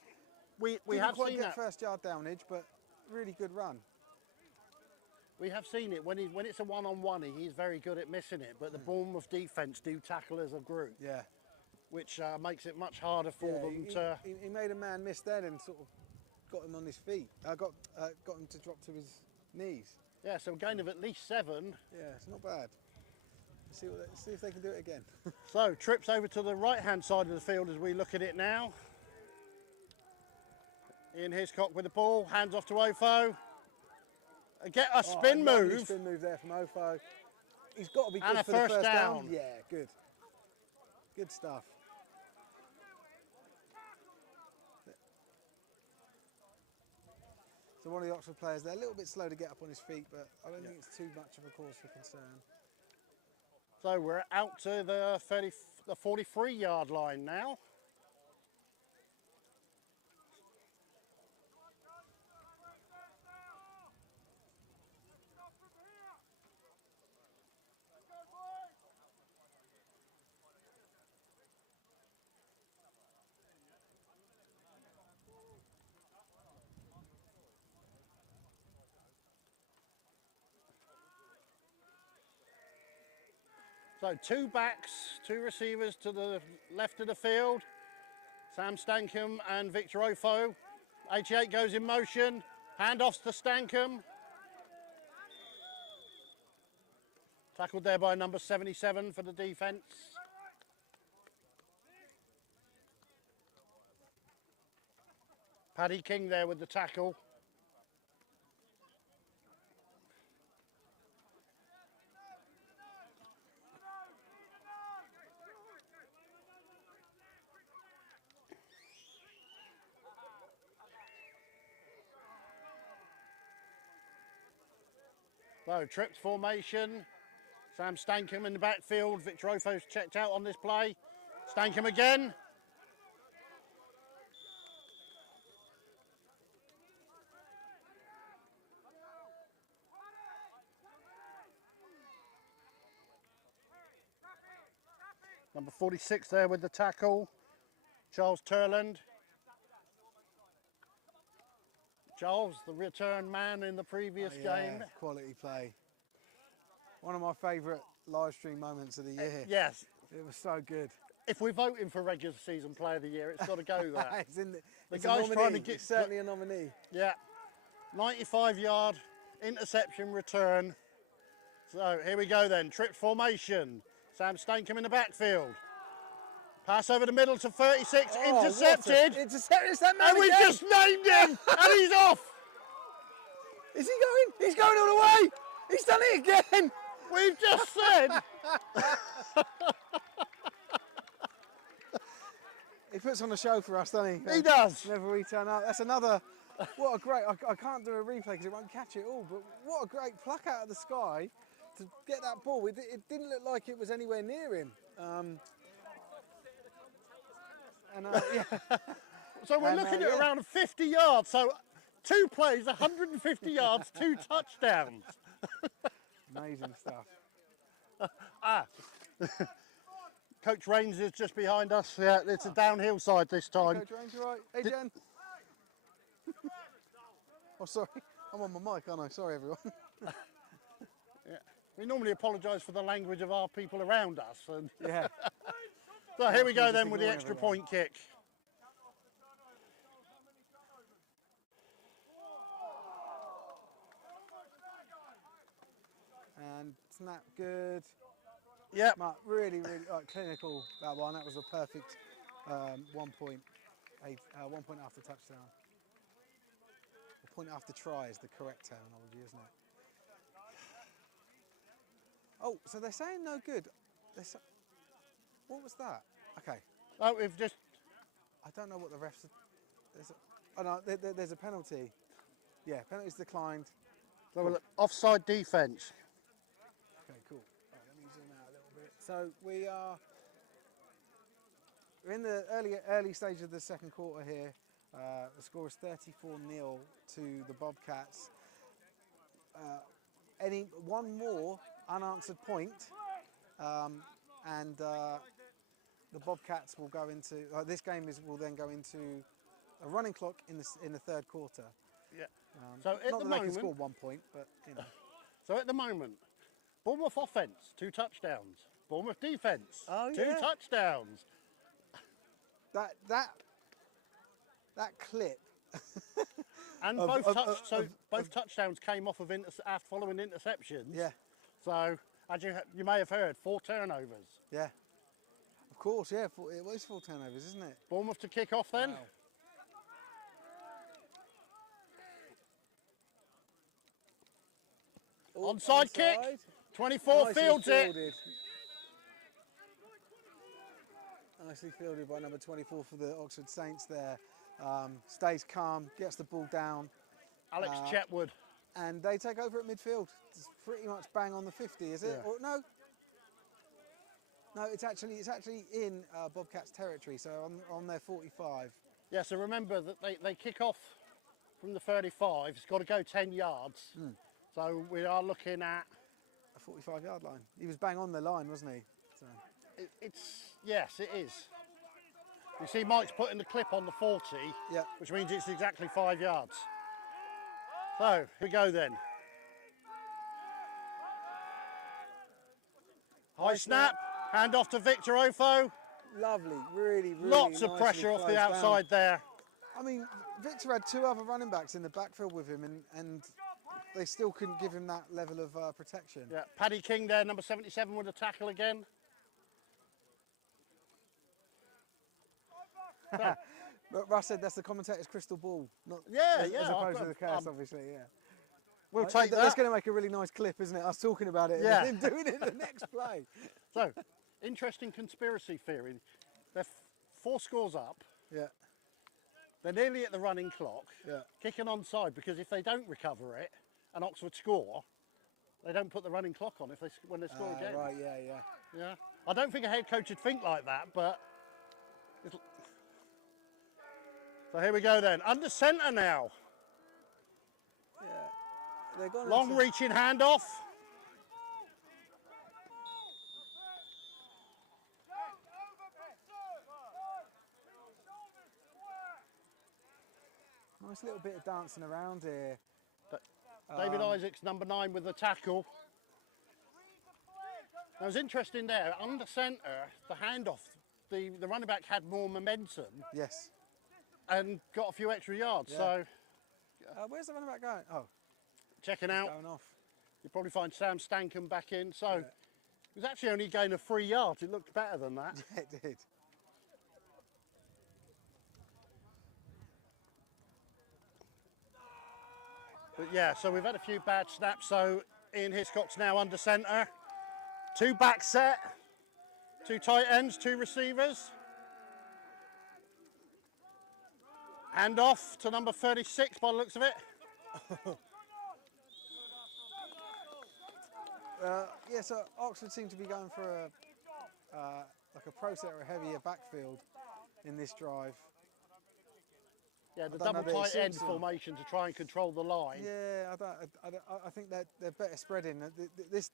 We didn't have quite seen get that. first yard downage, but really good run. We have seen it when it's a one-on-one. He's very good at missing it. But the Bournemouth defence do tackle as a group, Yeah. which makes it much harder for Yeah, them to. he made a man miss then and sort of got him on his feet. Got him to drop to his knees. Yeah, so a gain of at least 7. Yeah, it's not bad. Let's see if they can do it again. So trips over to the right-hand side of the field as we look at it now. Ian Hiscock with the ball, hands off to Ofo. Get a Oh, spin lovely move. spin move there from Ofo. He's got to be And good a for the first first down. down. Yeah, good. Good stuff. So one of the Oxford players, they're a little bit slow to get up on his feet, but I don't think it's too much of a cause for concern. So we're out to the 43-yard line now. So 2 backs, 2 receivers to the left of the field. Sam Stankham and Victor Ofo. 88 goes in motion. Handoffs to Stankham. Tackled there by number 77 for the defence. Paddy King there with the tackle. So trips formation. Sam Stankham in the backfield. Victor Ofo's checked out on this play. Stankham again. Number 46 there with the tackle. Charles Turland. Charles, the return man in the previous game. Quality play. One of my favourite live stream moments of the year. Yes. It was so good. If we're voting for regular season player of the year, it's got to go there. It's in the it's guy's a nominee. trying to get- It's certainly a nominee. Yeah. 95-yard interception return. So here we go then. Trip formation. Sam Stankham in the backfield. Pass over the middle to 36. Intercepted. Intercepted. It's that man And we again. just named him. And he's off. Is he going? He's going all the way. He's done it again. We've just said. He puts on a show for us, doesn't he? He does. Whenever we turn up. That's another. What a great. I can't do a replay because it won't catch it all. But what a great pluck out of the sky to get that ball. It didn't look like it was anywhere near him. Yeah. So we're looking at around 50 yards. So 2 plays, 150 yards, 2 touchdowns. Amazing stuff. Coach Rains is just behind us. Yeah, it's a downhill side this time. Coach Rains, you right? Hey, Jen. Oh, sorry. I'm on my mic, aren't I? Sorry, everyone. Yeah. We normally apologise for the language of our people around us. And Yeah. so here we go Just then with the ignoring extra everyone. point kick. And snap good. Yep. Mark, really clinical, that one. That was a perfect 1 point after touchdown. A point after try is the correct terminology, isn't it? Oh, so they're saying no good. What was that? Okay, Oh, we've just. I don't know what the refs. Oh no, there's a penalty. Yeah, penalty's declined. So we're offside defence. Okay, cool. Right, let me zoom out a little bit. So we're in the early stage of the second quarter here. The score is 34-0 to the Bobcats. One more unanswered point, and the Bobcats will go into this game will then go into a running clock in the third quarter. Yeah. So at Not the that they can moment, score 1 point, but you know. so at the moment, Bournemouth offence 2 touchdowns. Bournemouth defence 2 yeah. touchdowns. That clip. And both touchdowns came off of after following interceptions. Yeah. So as you may have heard, 4 turnovers. Yeah. Of course, yeah. It was 4 turnovers, isn't it? Bournemouth to kick off then. Wow. Oh, Onside kick. 24 Nicely fields it. fielded. Nicely fielded by number 24 for the Oxford Saints there. Stays calm, gets the ball down, Alex Chetwood. and they take over at midfield. It's pretty much bang on the 50, is it? Yeah. Or no? No, it's actually in Bobcats territory, so on their 45. Yeah, so remember that they kick off from the 35. It's got to go 10 yards. So we are looking at... A 45-yard line. He was bang on the line, wasn't he? So. Yes, it is. You see Mike's putting the clip on the 40, Yeah. which means it's exactly 5 yards. So, here we go then. High snap, hand off to Victor Ofo. Lovely, really, really Lots of nicely pressure off the closed outside down. there. I mean, Victor had two other running backs in the backfield with him, and they still couldn't give him that level of protection. Yeah, Paddy King there, number 77 with a tackle again. But Russ said that's the commentator's crystal ball, not Yeah, as yeah, opposed to I've the got- cast, obviously. Yeah. We'll Right, take That's that. going to make a really nice clip, isn't it? Us talking about it Yeah. and him doing it in the next play. So, interesting conspiracy theory. They're 4 scores up. Yeah, They're nearly at the running clock. yeah. Kicking onside because if they don't recover it and Oxford score, they don't put the running clock on when they score again. Right, yeah. Yeah. I don't think a head coach would think like that, but... So here we go then. Under centre now. Yeah. They're gone Long into- reaching handoff. Nice little bit of dancing around here. David Isaacs, number 9, with the tackle. Now, it was interesting there, under centre, the handoff, the running back had more momentum Yes. and got a few extra yards. Yeah. So, Where's the running back going? Oh, checking he's out, going off. you'll probably find Sam Stankham back in. So, Yeah. it was actually only a gain of 3 yards. It looked better than that. Yeah, it did. But yeah, so we've had a few bad snaps. So, Ian Hiscock's now under centre. 2 back set, 2 tight ends, 2 receivers. Hand off to number 36 by the looks of it. Yeah, so Oxford seem to be going for like a pro set or a heavier backfield in this drive. Yeah, the don't know double that it tight end suits them. formation to try and control the line. Yeah, I think that they're better spreading. This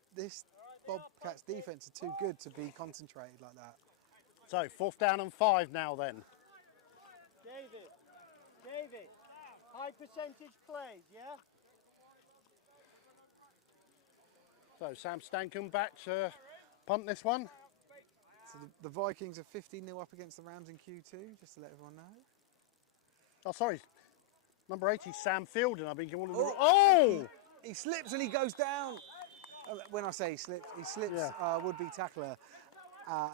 Bobcats defence are too good to be concentrated like that. So 4th down and 5 now then. David, high percentage plays, yeah? So Sam Stankham back to punt this one. So the Vikings are 15-0 up against the Rams in Q2, just to let everyone know. Oh, sorry. Number 80, Sam Fielding. I've been calling the... Oh! Oh! He slips and he goes down. When I say he slips Yeah. would-be tackler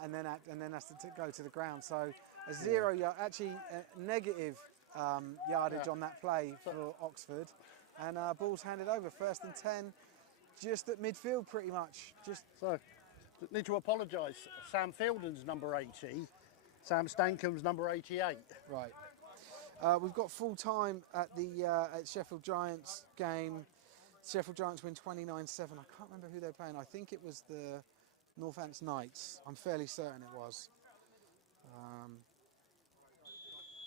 and then has to go to the ground. So a 0 yard, actually negative yardage on that play for Oxford, and ball's handed over. 1st and 10, just at midfield pretty much. So, need to apologise. Sam Fielding's number 80. Sam Stankham's number 88. Right. We've got full time at the at Sheffield Giants game. Sheffield Giants win 29-7. I can't remember who they're playing. I think it was the Northants Knights. I'm fairly certain it was.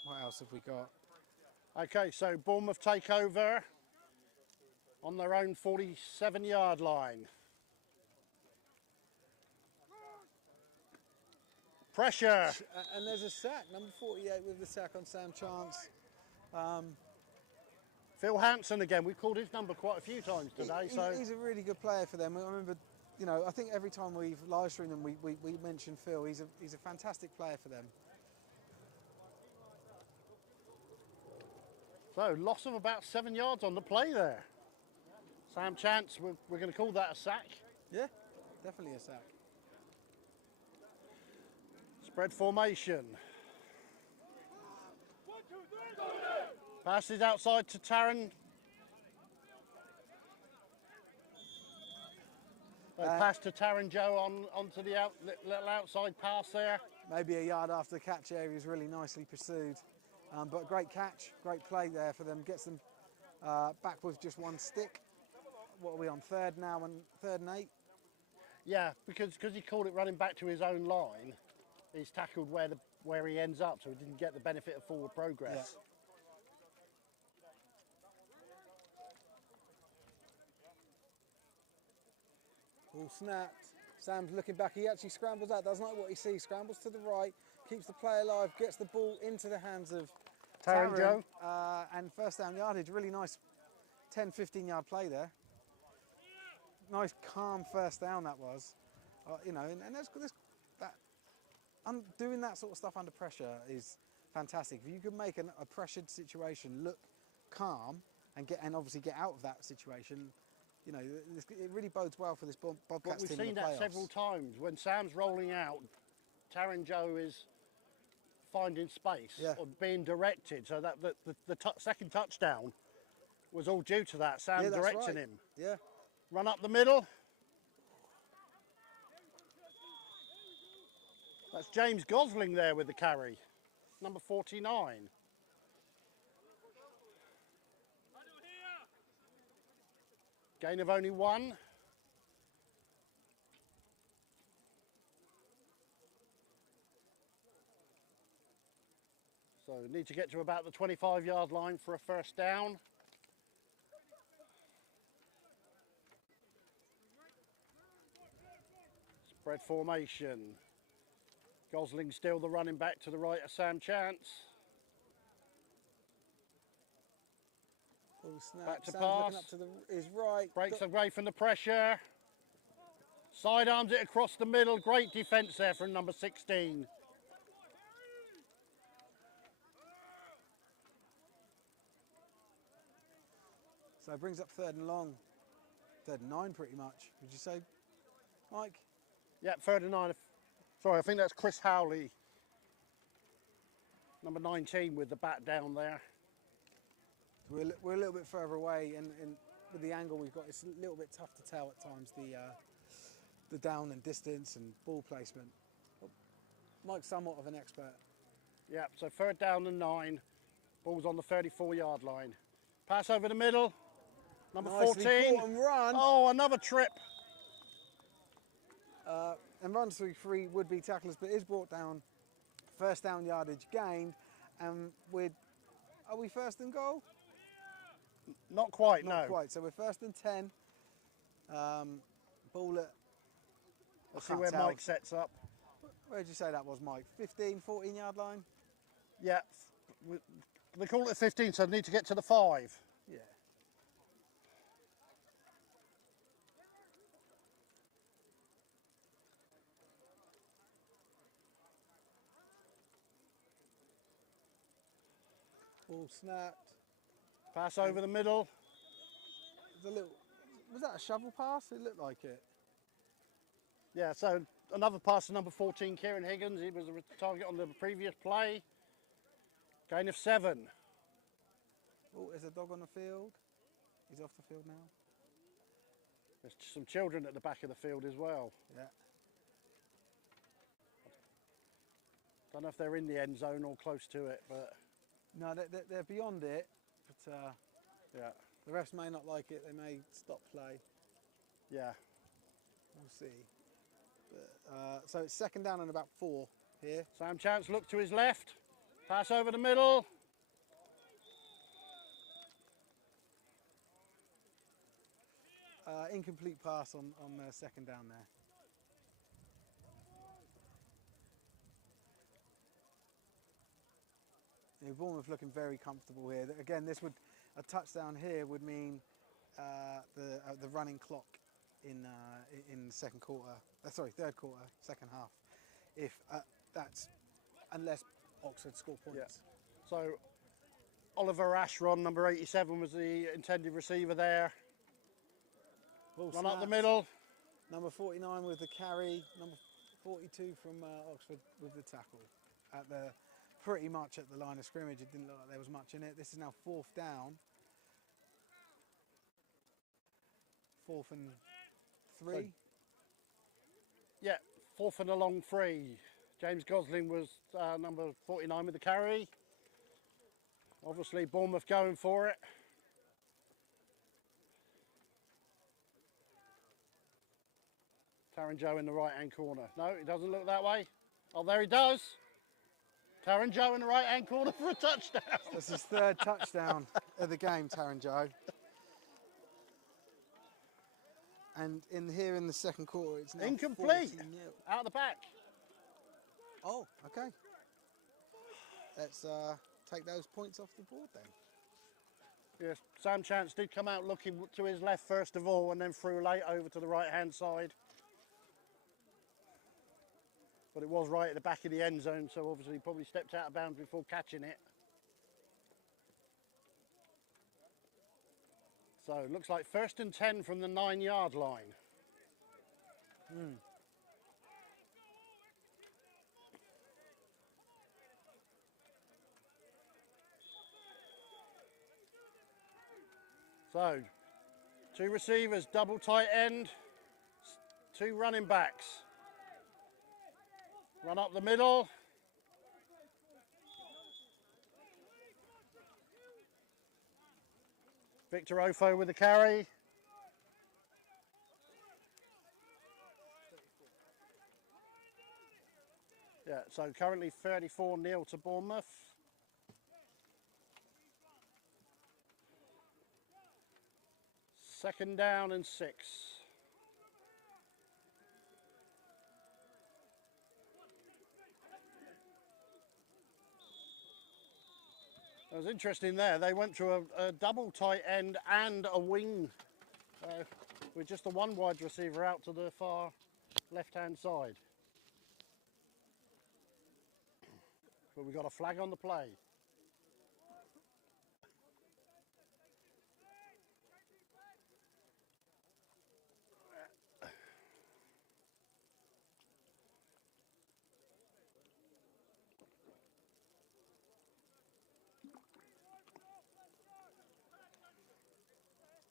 What else have we got? Okay, so Bournemouth take over on their own 47-yard line. Pressure. And there's a sack, number 48 with the sack on Sam Chance. Phil Hampson again. We've called his number quite a few times today. He's a really good player for them. I remember, I think every time we've live streamed them, we mention Phil. He's a fantastic player for them. So loss of about 7 yards on the play there. Sam Chance, we're going to call that a sack. Yeah, definitely a sack. Spread formation. Passes outside to Taron. They pass to Taryn Joe onto the little outside pass there. Maybe a yard after the catch area is really nicely pursued. But great catch, great play there for them. Gets them back with just one stick. What are we on, third now and 8? Yeah, because he called it running back to his own line, he's tackled where he ends up, so he didn't get the benefit of forward progress. Yeah. Ball snapped. Sam's looking back. He actually scrambles out. Doesn't like what he sees. Scrambles to the right. Keeps the play alive. Gets the ball into the hands of Taryn Joe. And first down yardage. Really nice 10, 15-yard play there. Nice, calm first down that was. You know, and doing that sort of stuff under pressure is fantastic. If you can make a pressured situation look calm and obviously get out of that situation, you know, it really bodes well for this Bobcats team. But we've seen that several times. When Sam's rolling out, Taryn Joe is finding space or being directed. So that the second touchdown was all due to that. Sam directing him. Yeah. Run up the middle. That's James Gosling there with the carry. Number 49. Gain of only 1. So need to get to about the 25-yard line for a first down. Spread formation. Gosling still the running back to the right of Sam Chance. Back to Sam's pass. looking up to his right. Breaks away from the pressure. Sidearms it across the middle. Great defence there from number 16. So it brings up 3rd and long. 3rd and 9 pretty much, would you say, Mike? Yeah, 3rd and 9. Sorry, I think that's Chris Howley. Number 19 with the bat down there. We're a little bit further away, and with the angle we've got, it's a little bit tough to tell at times the down and distance and ball placement. But Mike's somewhat of an expert. Yeah, so 3rd down and 9. Ball's on the 34-yard line. Pass over the middle. Number 14. Caught and run. Oh, another trip. And runs through 3 would-be tacklers, but is brought down. First down yardage gained, and are we 1st and goal? Not quite, no. Not quite. So we're 1st and 10. Ball at. Let's see where Mike sets up. Where did you say that was, Mike? 15, 14-yard line? Yeah. They call it 15, so they need to get to the 5. Yeah. Ball snapped. Pass over the middle. Was that a shovel pass? It looked like it. Yeah, so another pass to number 14, Kieran Higgins. He was a target on the previous play. Gain of 7. Oh, there's a dog on the field. He's off the field now. There's some children at the back of the field as well. Yeah. Don't know if they're in the end zone or close to it, but... No, they're beyond it, but yeah, the refs may not like it. They may stop play. Yeah. We'll see. But, so it's 2nd down and about 4 here. Sam Chance look to his left. Pass over the middle. Incomplete pass on 2nd down there. Bournemouth looking very comfortable here. Again, a touchdown here would mean the running clock in the 2nd quarter. Sorry, 3rd quarter, 2nd half. If unless Oxford score points. Yeah. So Oliver Ashron, number 87, was the intended receiver there. Run up the middle. Number 49 with the carry. Number 42 from Oxford with the tackle at the. Pretty much at the line of scrimmage. It didn't look like there was much in it. This is now 4th down. 4th and 3. Yeah, fourth and a long free. James Gosling was number 49 with the carry. Obviously Bournemouth going for it. Taron Joe in the right hand corner. No, it doesn't look that way. Oh, there he does. Taron Joe in the right hand corner for a touchdown. That's his third touchdown of the game, Taron Joe. And here in the second quarter, it's now Incomplete. 40-0. Out the back. Oh, okay. Let's take those points off the board then. Yes, Sam Chance did come out looking to his left first of all and then threw late over to the right hand side. But it was right at the back of the end zone, so obviously he probably stepped out of bounds before catching it. So it looks like 1st and 10 from the 9-yard line. So, 2 receivers, double tight end, 2 running backs. Run up the middle. Victor Ofo with the carry. Yeah, so currently 34-0 to Bournemouth. Second down and 6. It was interesting there. They went to a double tight end and a wing with just the one wide receiver out to the far left-hand side. But we got a flag on the play.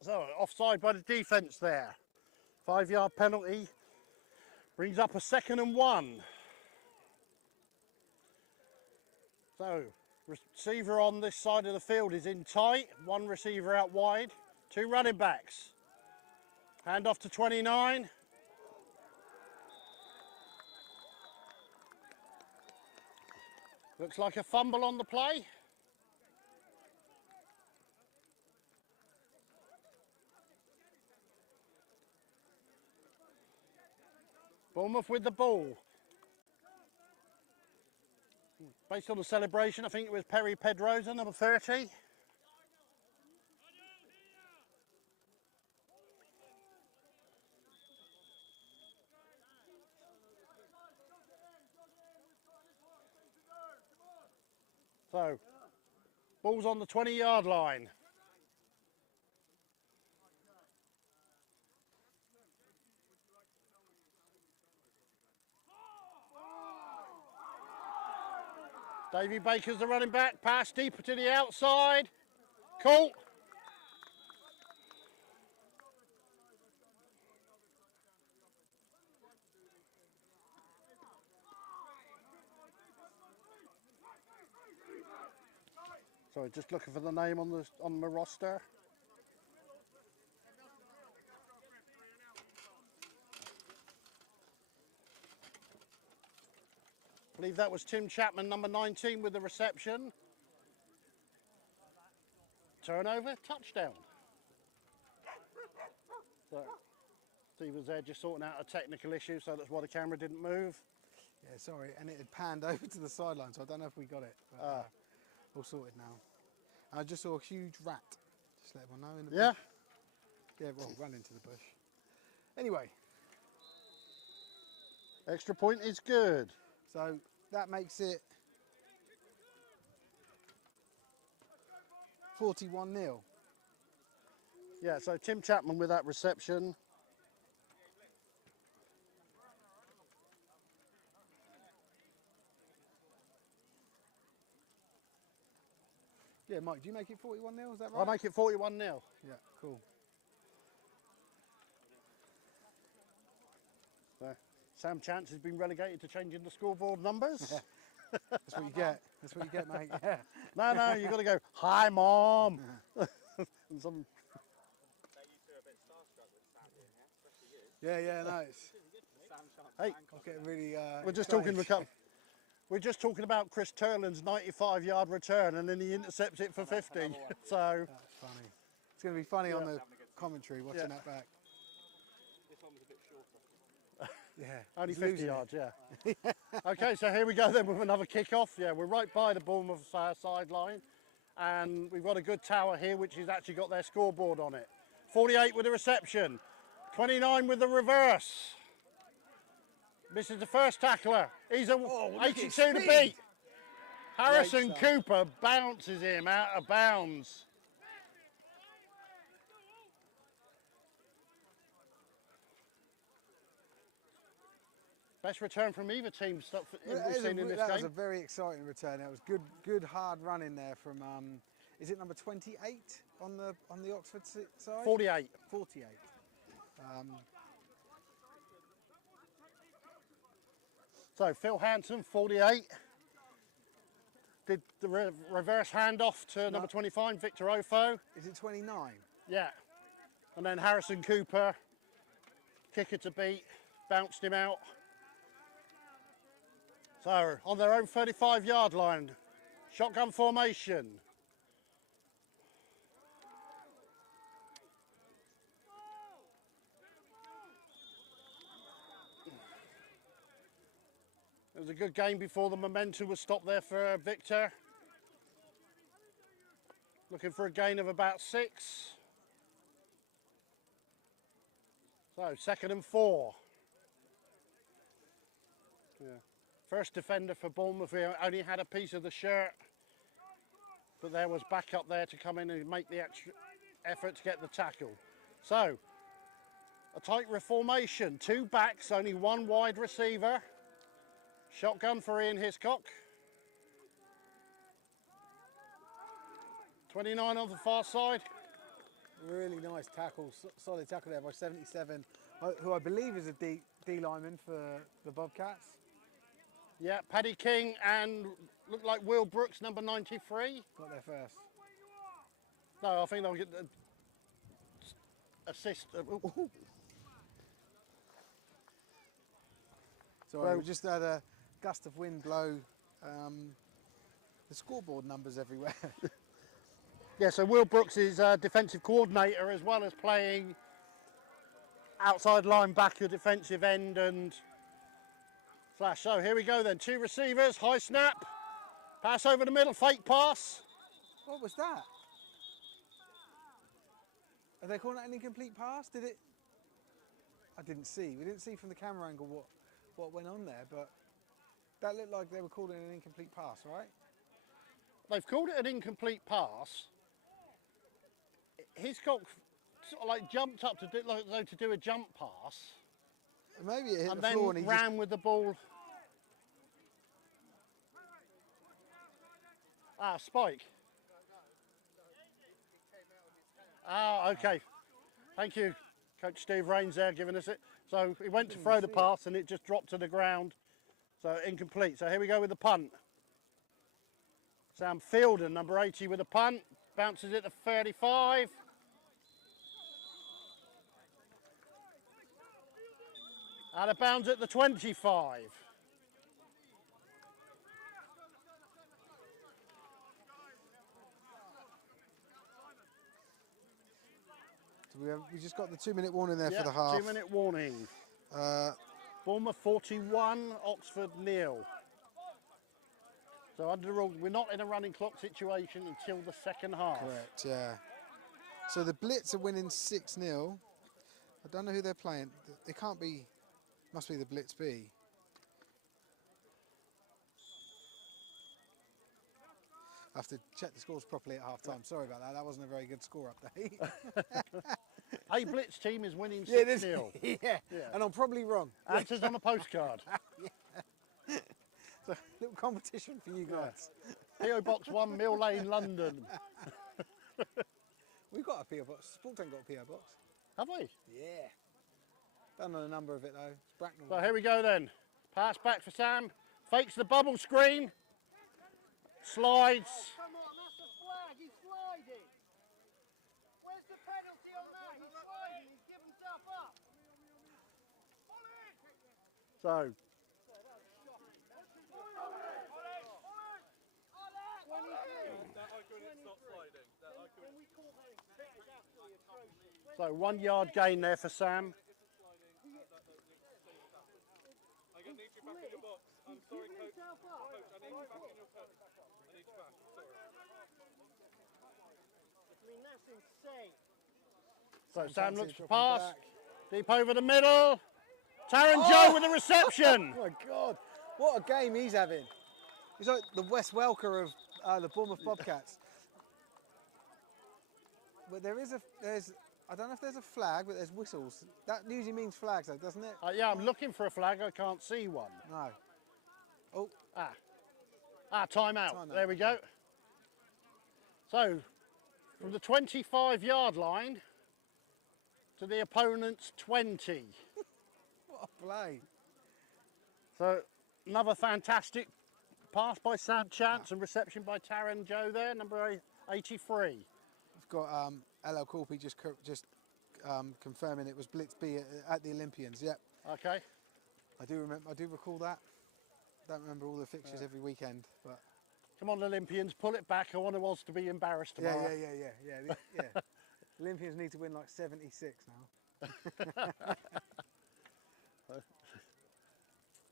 So, offside by the defence there. 5-yard penalty. Brings up a 2nd and 1. So, receiver on this side of the field is in tight. 1 receiver out wide. 2 running backs. Hand off to 29. Looks like a fumble on the play. Bournemouth with the ball. Based on the celebration, I think it was Perry Pedrosa, number 30. So, ball's on the 20-yard line. Davy Baker's the running back, pass deeper to the outside. Caught. Sorry, just looking for the name on the roster. I believe that was Tim Chapman, number 19, with the reception. Turnover, touchdown. So, Steve was there just sorting out a technical issue, so that's why the camera didn't move. Yeah, sorry, and it had panned over to the sideline, so I don't know if we got it. But, all sorted now. And I just saw a huge rat. Just let everyone know in the bush. Yeah, well, run into the bush. Anyway. Extra point is good. So that makes it 41-0. Yeah, so Tim Chapman with that reception. Yeah, Mike, do you make it 41-0? Is that right? I'll make it 41-0. Yeah, cool. There. Sam Chance has been relegated to changing the scoreboard numbers. That's what you get. That's what you get, mate. Yeah. No, you've got to go, hi, Mom. And some, Yeah, nice. hey, I'm getting really. we're just excited. we're just talking about Chris Turlin's 95-yard return, and then he intercepts it for 50. So That's funny. It's going to be funny on Yeah. the commentary watching Yeah. that back. This one was a bit shorter. Yeah. only he's 50 losing it. yards, yeah. Okay, so here we go then with another kickoff. Yeah, we're right by the Bournemouth sideline, and we've got a good tower here, which has actually got their scoreboard on it. 48 with the reception, 29 with the reverse. Misses the first tackler. He's a look at 82 his to speed. beat. Harrison stuff. Cooper bounces him out of bounds. Best return from either team we've seen in this that was a game. very exciting return. It was good hard running there from. Is it number 28 on the Oxford side? 48. 48. So Phil Hanson, 48. Did the reverse handoff to number 25, Victor Ofo. Is it 29? Yeah. And then Harrison Cooper, kicker to beat, bounced him out. So on their own 35-yard line, shotgun formation. It was a good game before the momentum was stopped there for Victor. Looking for a gain of about 6. So 2nd and 4. Yeah. First defender for Bournemouth, we only had a piece of the shirt, but there was backup there to come in and make the extra effort to get the tackle. So, a tight reformation, 2 backs, only 1 wide receiver. Shotgun for Ian Hiscock. 29 on the far side. Really nice tackle, solid tackle there by 77, who I believe is a D lineman for the Bobcats. Yeah, Paddy King and looked like Will Brooks, number 93. Got there first. No, I think they'll get the assist. Sorry, we just had a gust of wind blow the scoreboard numbers everywhere. Yeah, so Will Brooks is defensive coordinator as well as playing outside linebacker, defensive end and slash. So here we go then, 2 receivers, high snap, pass over the middle, fake pass. What was that? Are they calling that an incomplete pass? Did it? I didn't see. We didn't see from the camera angle what went on there, but that looked like they were calling it an incomplete pass, right? They've called it an incomplete pass. Hiscock sort of like jumped up to do a jump pass. Maybe it hit And the floor then and he ran with the ball. Ah, spike. Ah, okay. Thank you, Coach Steve Rains there giving us it. So he went to throw the pass and it just dropped to the ground. So incomplete. So here we go with the punt. Sam Fielden, number 80 with a punt. Bounces it to 35. Out of bounds at the 25. So we just got the 2-minute warning there Yeah, for the half. 2-minute warning. Uh, Bournemouth 41, Oxford 0. So under the rule, we're not in a running clock situation until the second half. Correct, yeah. So the Blitz are winning 6-0. I don't know who they're playing. They can't be, must be the Blitz B. I have to check the scores properly at half time. Sorry about that. That wasn't a very good score update. A Blitz team is winning 6-0. it is. Yeah. And I'm probably wrong. Answers on a postcard. So, little competition for you guys. PO Box 1, Mill Lane, London. We've got a PO box. Sporting got a PO box. Have we? Yeah. Done on a number of it though. It's Bracknell. So here we go then. Pass back for Sam. Fakes the bubble screen. Slides. Come on, that's a flag. He's sliding. Where's the penalty on that? He's sliding. He's given himself up. So So 1 yard gain there for Sam. I need you back in your box. I'm sorry, coach. Coach, I need you back in your box. I need you back. Sorry. I mean, that's insane. So Sam looks to dropping pass. back. Deep over the middle. Taron Joe with the reception. Oh my God, what a game he's having. He's like the Wes Welker of the Bournemouth Bobcats. But there's, I don't know if there's a flag, but there's whistles. That usually means flags though, doesn't it? Yeah, I'm looking for a flag. I can't see one. No. Oh, Timeout. Timeout. There we go. So, from the 25-yard line to the opponent's 20. what a play. So, another fantastic pass by Sam Chance and reception by Taron Joe there, number 83. I've got LL Corpy just confirming it was Blitz B at the Olympians. Yep, Okay. I do remember. I do recall that. Don't remember all the fixtures every weekend, but Come on, Olympians, pull it back. I want us to be embarrassed tomorrow. yeah. Olympians need to win like 76 now.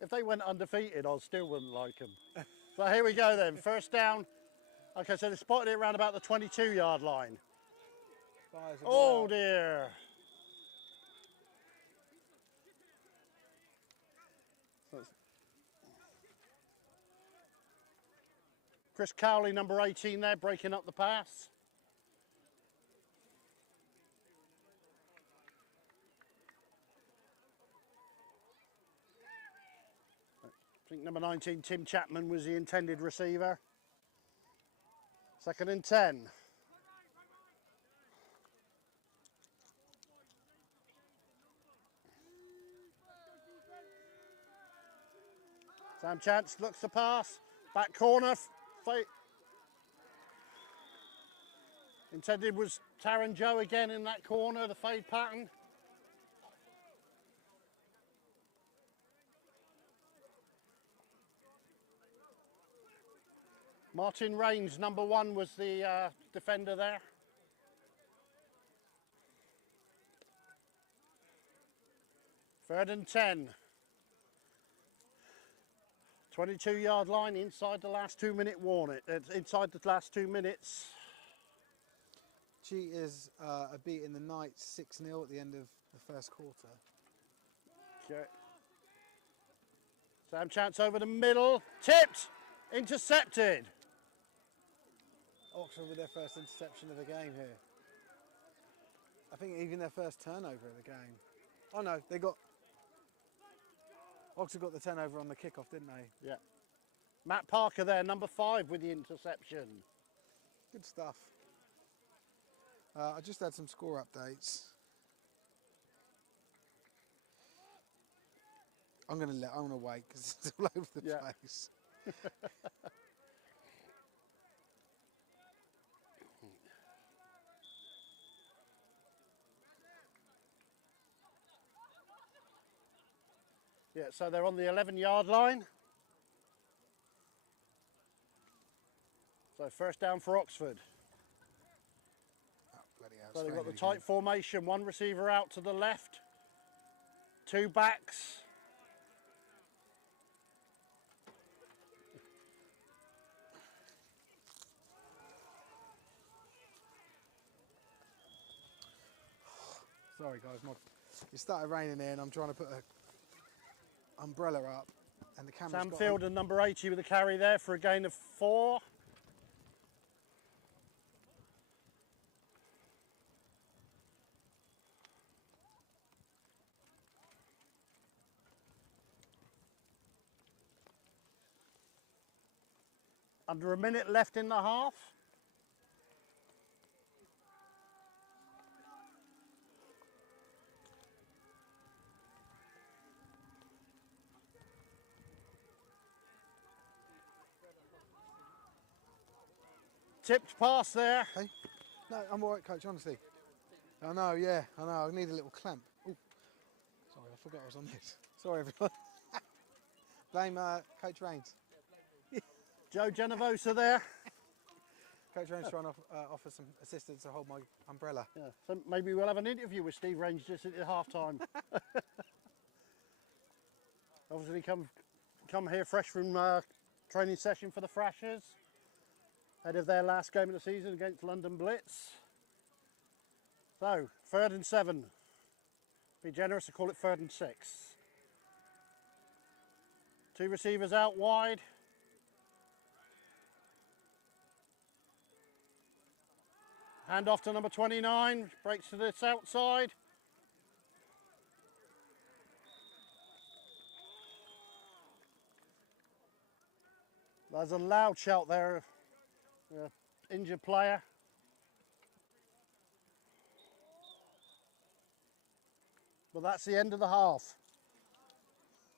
If they went undefeated, I still wouldn't like them. So here we go then. First down. Okay, so they spotted it around about the 22-yard line. Fires the Oh ball out. dear. Chris Cowley, number 18 there, breaking up the pass. I think number 19, Tim Chapman, was the intended receiver. 2nd and 10. Sam Chance looks to pass. Back corner. Intended was Taron Joe again in that corner, the fade pattern. Martin Rains, number 1, was the defender there. Third and 10. 22-yard line inside the last 2-minute warning. Inside the last 2 minutes. Cheetahs are beating the Knights 6-0 at the end of the first quarter. Okay. Sam Chance over the middle. Tipped. Intercepted. Oxford with their first interception of the game here. I think even their first turnover of the game. Oh no, they got... Oxford got the turnover on the kickoff, didn't they? Yeah. Matt Parker there, number 5 with the interception. Good stuff. I just had some score updates. I'm gonna wait because it's all over the place. Yeah, so they're on the 11-yard line. So first down for Oxford. Oh, bloody hell, So they've got the it's tight formation, 1 receiver out to the left, 2 backs. Sorry guys, it started raining here and I'm trying to put a umbrella up and the camera's Sam got Fielder, number 80 with a carry there for a gain of 4. Under a minute left in the half. Tipped pass there. Hey? No, I'm all right, coach, honestly. I know, yeah, I know. I need a little clamp. Ooh. Sorry, I forgot I was on this. Sorry, everyone. Blame Coach Rains. Joe Genovosa there. Coach Rains trying to offer some assistance to hold my umbrella. Yeah, so maybe we'll have an interview with Steve Range just at half time. Obviously come here fresh from training session for the Thrashers. Ahead of their last game of the season against London Blitz. So, 3rd and 7. Be generous to call it 3rd and 6. 2 receivers out wide. Hand off to number 29, breaks to this outside. There's a loud shout there, injured player. But that's the end of the half.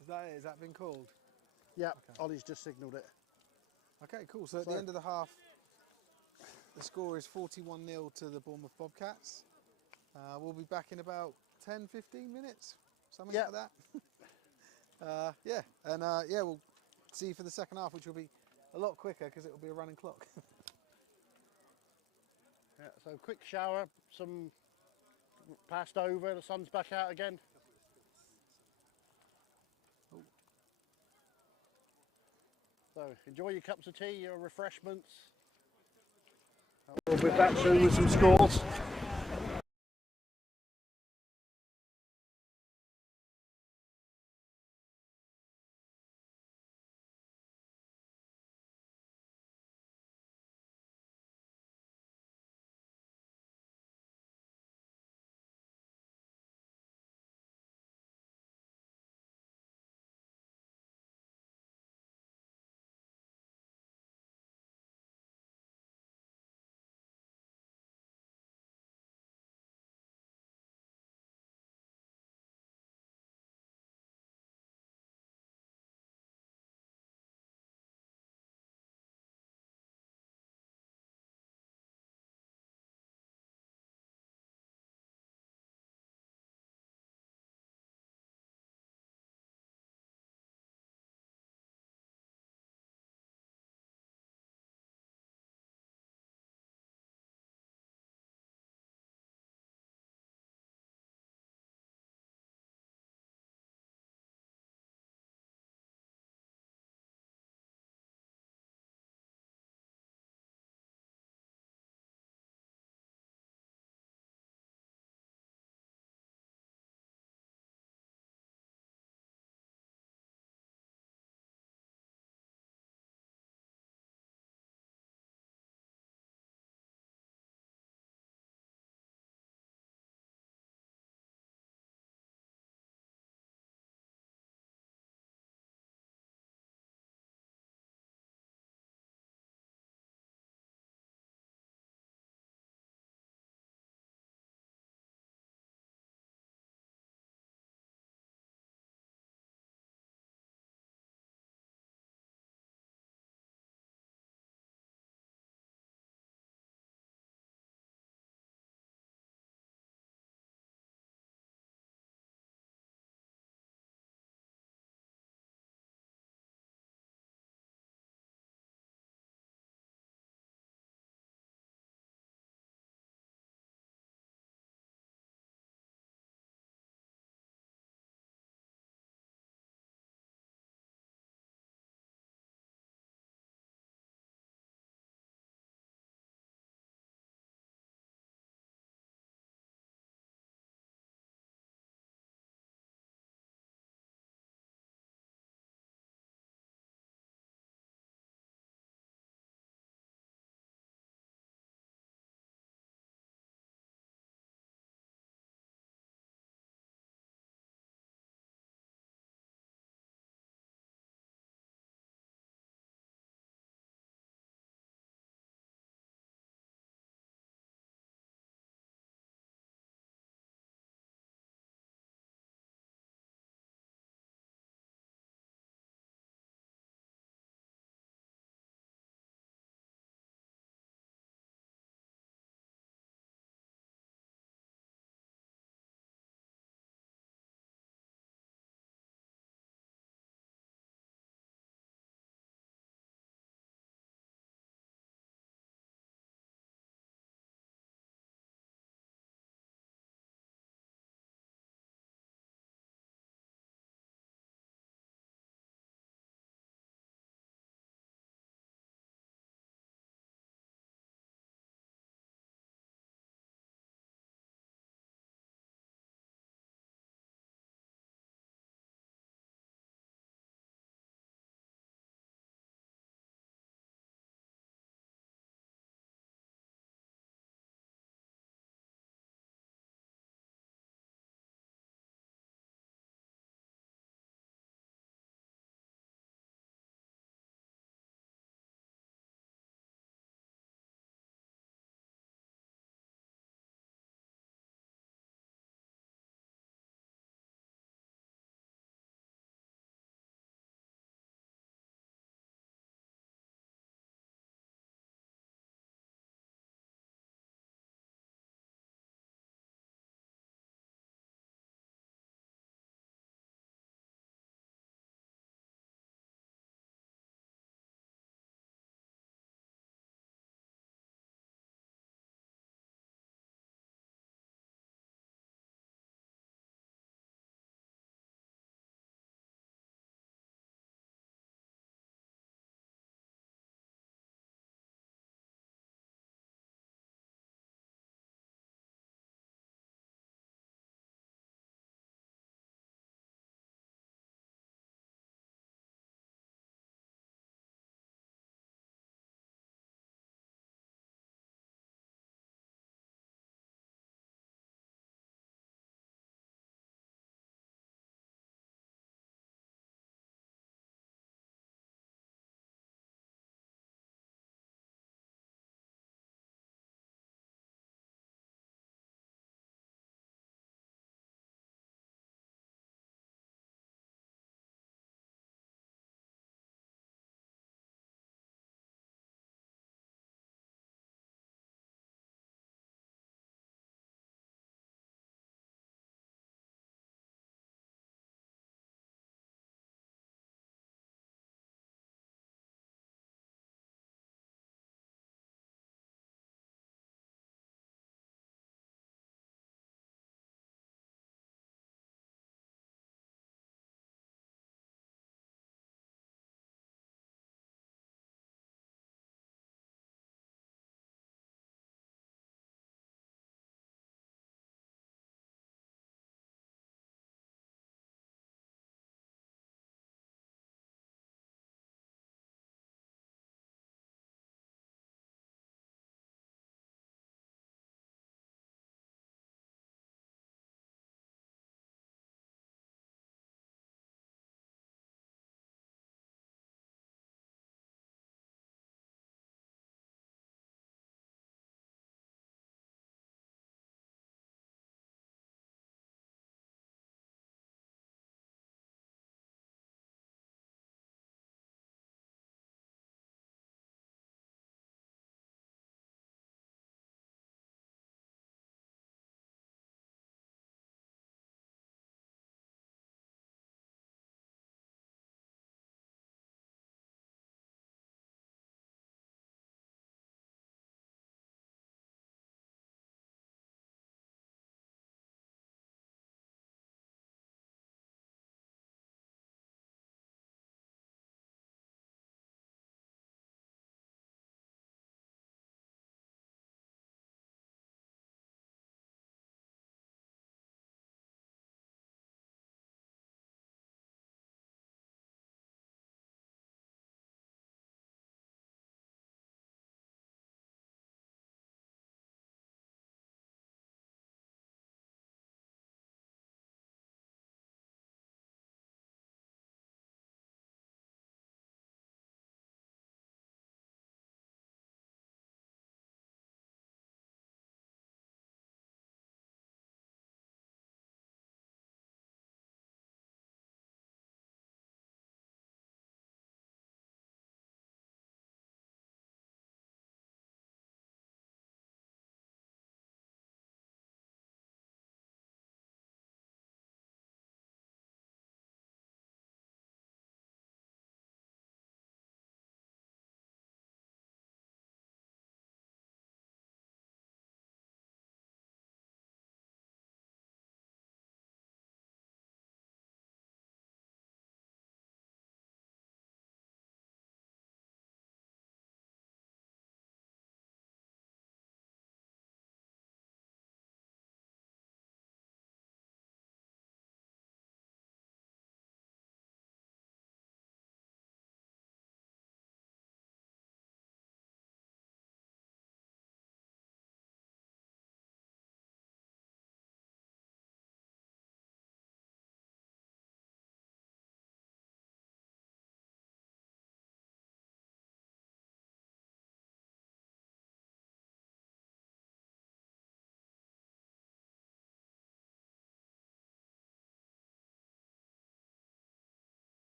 Is that it? Has that been called? Yeah, Ollie's just signalled it. Okay, cool. So at the end of the half, the score is 41-0 to the Bournemouth Bobcats. We'll be back in about 10, 15 minutes, something like that. Yeah, and yeah, we'll see you for the second half, which will be a lot quicker because it will be a running clock. Yeah, so quick shower, some passed over, the sun's back out again. So enjoy your cups of tea, your refreshments. We'll be back soon with some scores.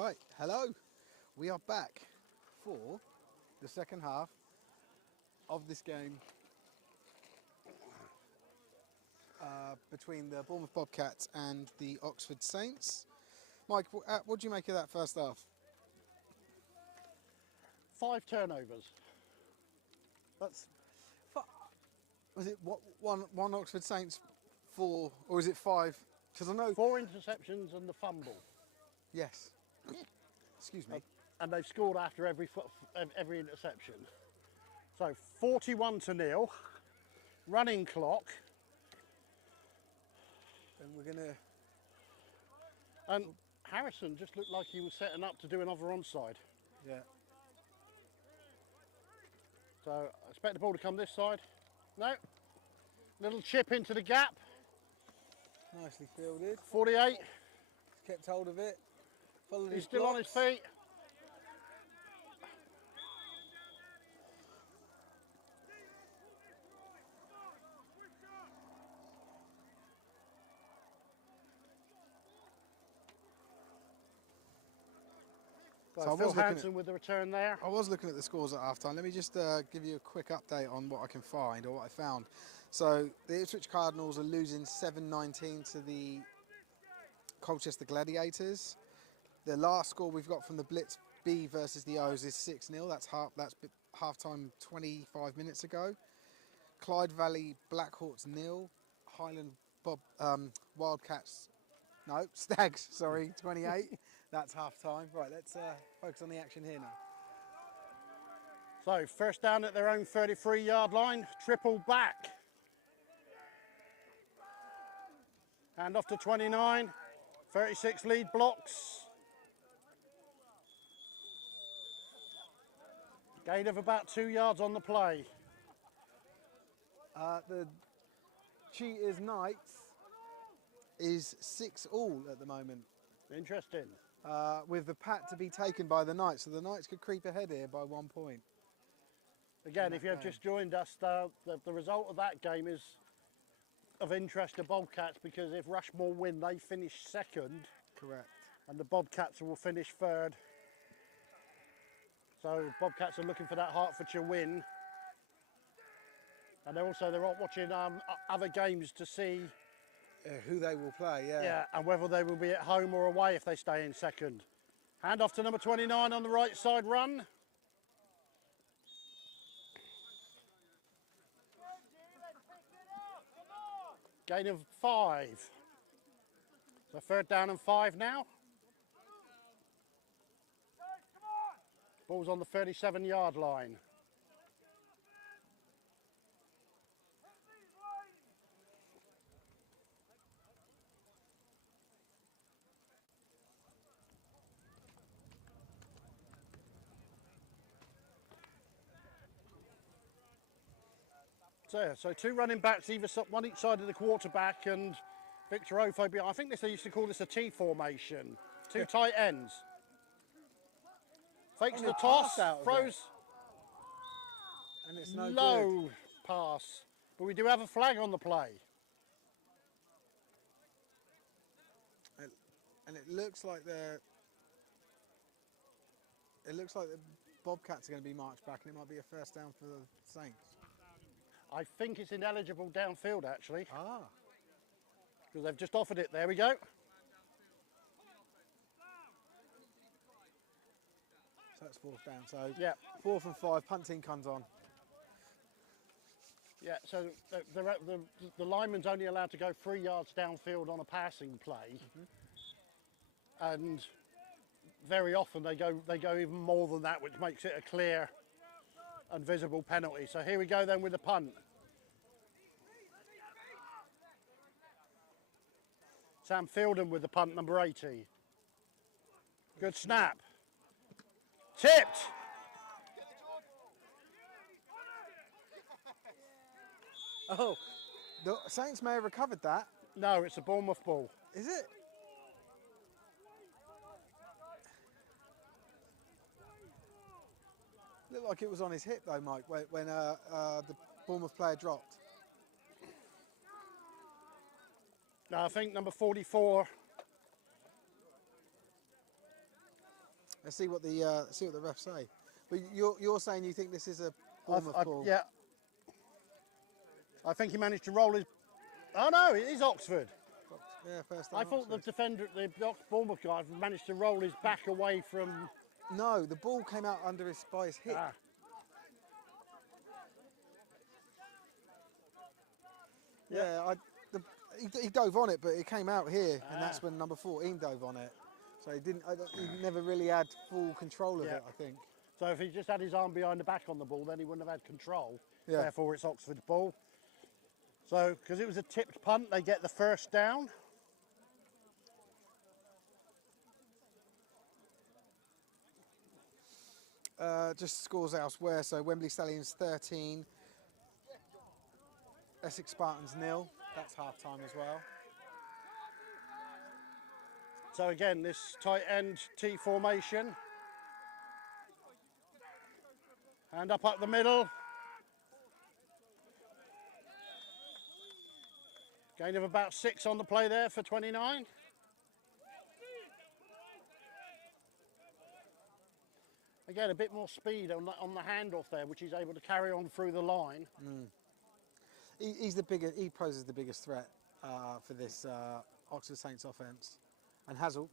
Right, hello. We are back for the second half of this game between the Bournemouth Bobcats and the Oxford Saints. Mike, what do you make of that first half? 5 turnovers. Was it one Oxford Saints, 4, or is it 5? Because I know... 4 interceptions and the fumble. Yes. Excuse me. And they've scored after every interception. So 41-0, running clock. And we're going to... And Harrison just looked like he was setting up to do another onside. Yeah. So I expect the ball to come this side. No. Little chip into the gap. Nicely fielded. 48. Kept hold of it. Followed He's still on his feet. So Phil Hansen with the return there. I was looking at the scores at half-time. Let me just give you a quick update on what I can find, or what I found. So the Ipswich Cardinals are losing 7-19 to the Colchester Gladiators. The last score we've got from the Blitz B versus the O's is 6-0. That's half-time 25 minutes ago. Clyde Valley Blackhawks 0. Highland Stags, sorry, 28. That's half-time. Right, let's focus on the action here now. So first down at their own 33-yard line, triple back. Hand off to 29, 36 lead blocks. Gain of about 2 yards on the play. The Cheetahs Knights is 6-all at the moment. Interesting. With the pat to be taken by the Knights, so the Knights could creep ahead here by 1 point. Again, if you have just joined us, the result of that game is of interest to Bobcats, because if Rushmore win, they finish second. Correct. And the Bobcats will finish third. So Bobcats are looking for that Hertfordshire win. And they're watching other games to see who they will play, yeah. Yeah, and whether they will be at home or away if they stay in second. Hand off to number 29 on the right side run. Gain of 5. So third down and 5 now. Ball's on the 37-yard line. So 2 running backs, one each side of the quarterback, and Victor Ofo. I think they used to call this a T formation. 2 tight ends. Fakes the toss, throws. And it's no low good. Pass. But we do have a flag on the play. And it looks like the Bobcats are going to be marched back, and it might be a first down for the Saints. I think it's ineligible downfield, actually. Ah. Because they've just offered it. There we go. So that's 4th down. So yeah. 4th and 5, punt team comes on. Yeah, so the lineman's only allowed to go 3 yards downfield on a passing play. And very often they go even more than that, which makes it a clear and visible penalty. So here we go then with the punt. Sam Fielden with the punt, number 80. Good snap. Tipped. Oh, the Saints may have recovered that. No, it's a Bournemouth ball. Is it? Looked like it was on his hip though, Mike, when the Bournemouth player dropped. No, I think number 44 Let's see what the refs say. But you're saying you think this is a Bournemouth ball? Yeah. I think he managed to roll his. Oh no, it is Oxford. Yeah, first down. I thought the Oxford. defender, the Bournemouth guy, managed to roll his back away from. No, the ball came out by his hip. Ah, Yeah, he dove on it, but it came out here, and that's when number 14 dove on it. So he never really had full control of Yeah. it, I think. so if he just had his arm behind the back on the ball, then he wouldn't have had control. Yeah. Therefore, it's Oxford's ball. So, because it was a tipped punt, they get the first down. Just scores elsewhere. So Wembley Stallions 13, Essex Spartans 0. That's half time as well. So again, this tight end T formation. Hand up the middle. Gain of about 6 on the play there for 29. Again, a bit more speed on the handoff there, which he's able to carry on through the line. He poses the biggest threat for this Oxford Saints offence, and has all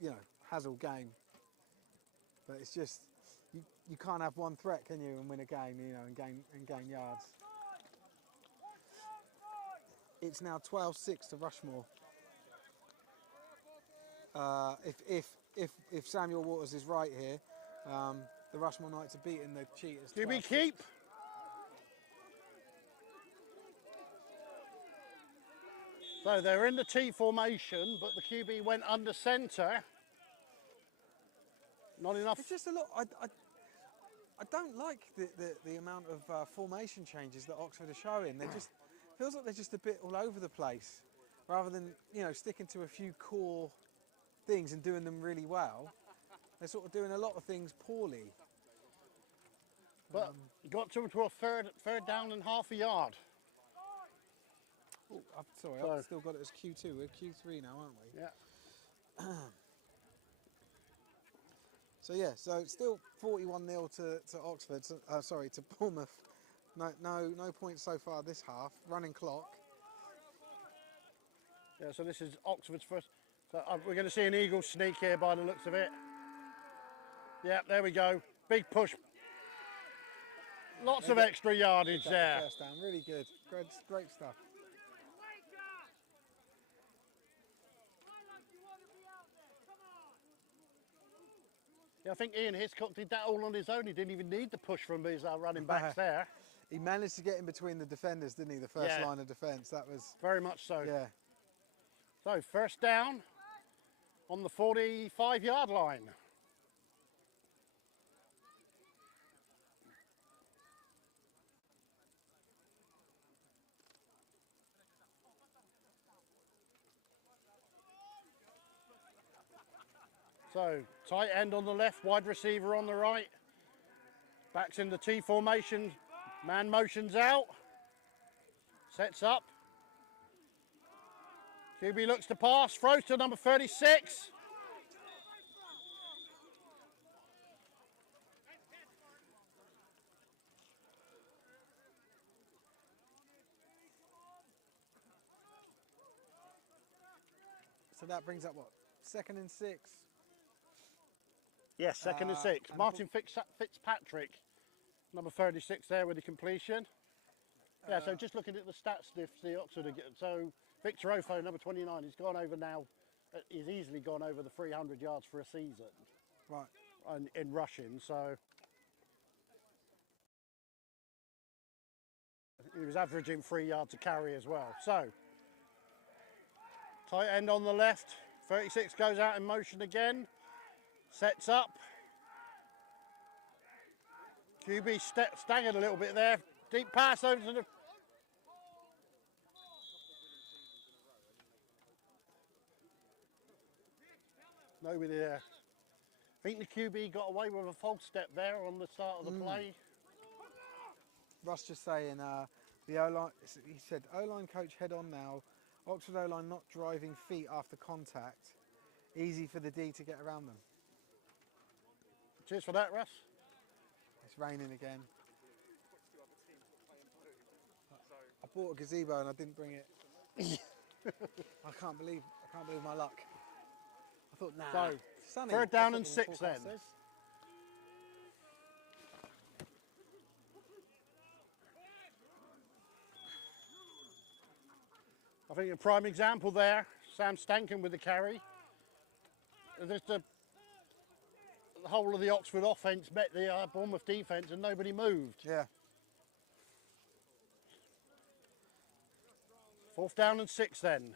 game. But it's just you can't have one threat, can you, and win a game, and gain yards. It's now 12-6 to Rushmore. If Samuel Waters is right here, the Rushmore Knights are beating the Cheaters. QB keep. So they're in the T formation, but the QB went under centre. Not enough. It's just a lot. I don't like the amount of formation changes that Oxford are showing. They just feels like they're just a bit all over the place, rather than sticking to a few core things and doing them really well. They're sort of doing a lot of things poorly. But got to a third down and half a yard. Oh, I'm sorry, So- I've still got it as Q2. We're Q3 now, aren't we? Yeah. So it's still 41-0 to Oxford. To Bournemouth. No points so far this half. Running clock. Yeah. So this is Oxford's first. So we're going to see an Eagle sneak here by the looks of it. Yeah. There we go. Big push. Lots of extra yardage Got the there. first down. Really good. Great stuff. Yeah, I think Ian Hiscock did that all on his own. He didn't even need the push from his running backs there. He managed to get in between the defenders, didn't he? The first Yeah. line of defence. That was Very much so. yeah. So first down on the 45-yard line. So tight end on the left, wide receiver on the right. Backs in the T formation. Man motions out. Sets up. QB looks to pass. Throws to number 36. So that brings up what? 2nd and 6. Yes, second and 6. and Martin Fitzpatrick, number 36 there with the completion. Yeah, so just looking at the stats, the Oxford, so Victor Ofo, number 29, he's gone over now, he's easily gone over the 300 yards for a season. Right. In rushing, so he was averaging 3 yards a carry as well. So, tight end on the left, 36 goes out in motion again. Sets up. QB staggered a little bit there. Deep pass over to the... Nobody there. I think the QB got away with a false step there on the start of the play. Russ just saying the O-line. He said O-line coach head on now. Oxford O-line not driving feet after contact. Easy for the D to get around them. Cheers for that, Russ. It's raining again. I bought a gazebo and I didn't bring it. I can't believe my luck. I thought, nah. So, sunny. third down That's and what the 6 then. forecast says. I think a prime example there, Sam Stankin with the carry. There's the whole of the Oxford offence met the Bournemouth defence and nobody moved. Yeah. 4th down and 6 then.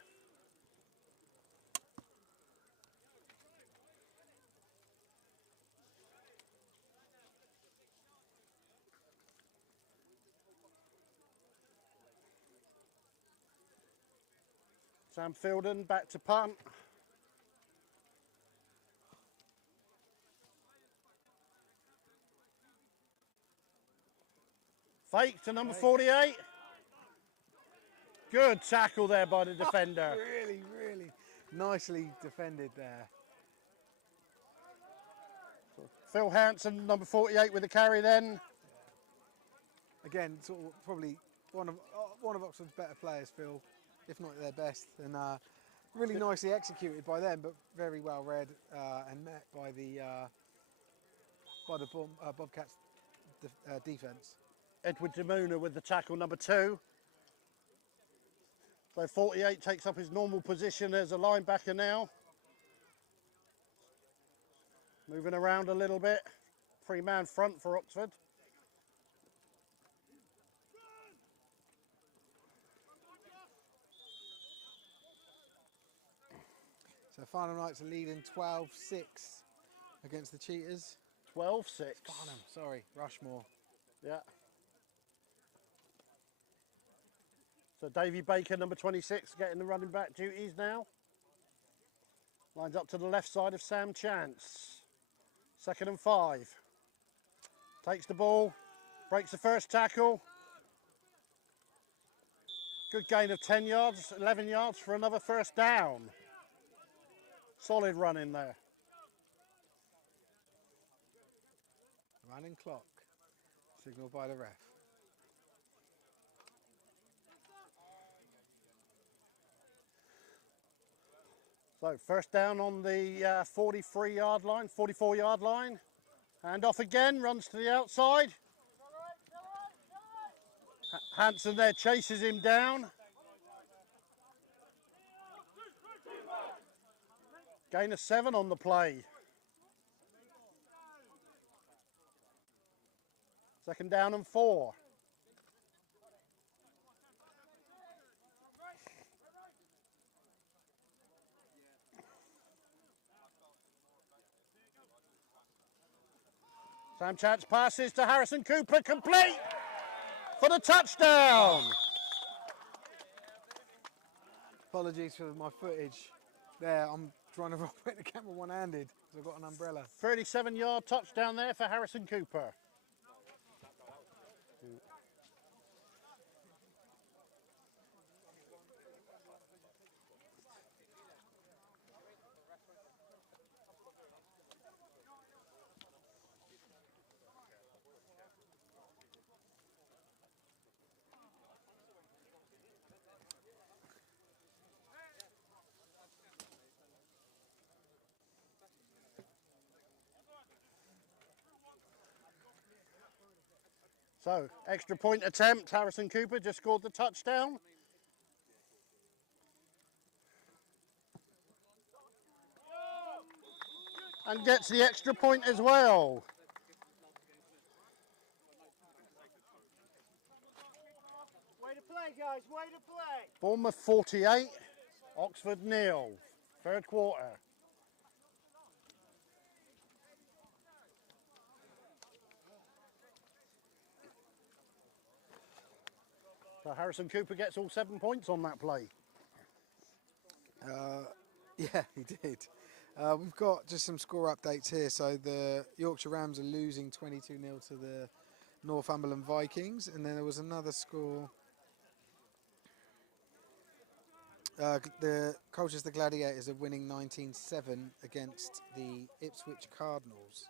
Sam Fielden back to punt. Fake to number 48. Good tackle there by the defender. Really, really nicely defended there. Phil Hanson, number 48 with the carry then. Again, sort of probably one of Oxford's better players, Phil, if not their best, and really nicely executed by them, but very well read and met by the Bobcats defence. Edward Demuna with the tackle, number 2. So 48 takes up his normal position as a linebacker now. Moving around a little bit. 3-man front for Oxford. So Farnham Knights are leading 12-6 against the Cheaters. 12-6. Farnham, sorry, Rushmore. Yeah. So Davey Baker, number 26, getting the running back duties now. Lines up to the left side of Sam Chance. 2nd and 5. Takes the ball, breaks the first tackle. Good gain of 10 yards, 11 yards for another first down. Solid run in there. Running clock, signalled by the ref. So first down on the 43-yard line, 44-yard line. Hand off again, runs to the outside. Hanson there chases him down. Gain of 7 on the play. 2nd down and 4. Sam Chance passes to Harrison Cooper, complete for the touchdown. Apologies for my footage there. I'm trying to operate the camera one-handed because I've got an umbrella. 37-yard touchdown there for Harrison Cooper. So, extra point attempt. Harrison Cooper just scored the touchdown. And gets the extra point as well. Way to play, guys, way to play. Bournemouth 48, Oxford 0. 3rd quarter. So Harrison Cooper gets all 7 points on that play. Yeah, he did. We've got just some score updates here. So the Yorkshire Rams are losing 22-0 to the Northumberland Vikings. And then there was another score. The Colchester Gladiators are winning 19-7 against the Ipswich Cardinals.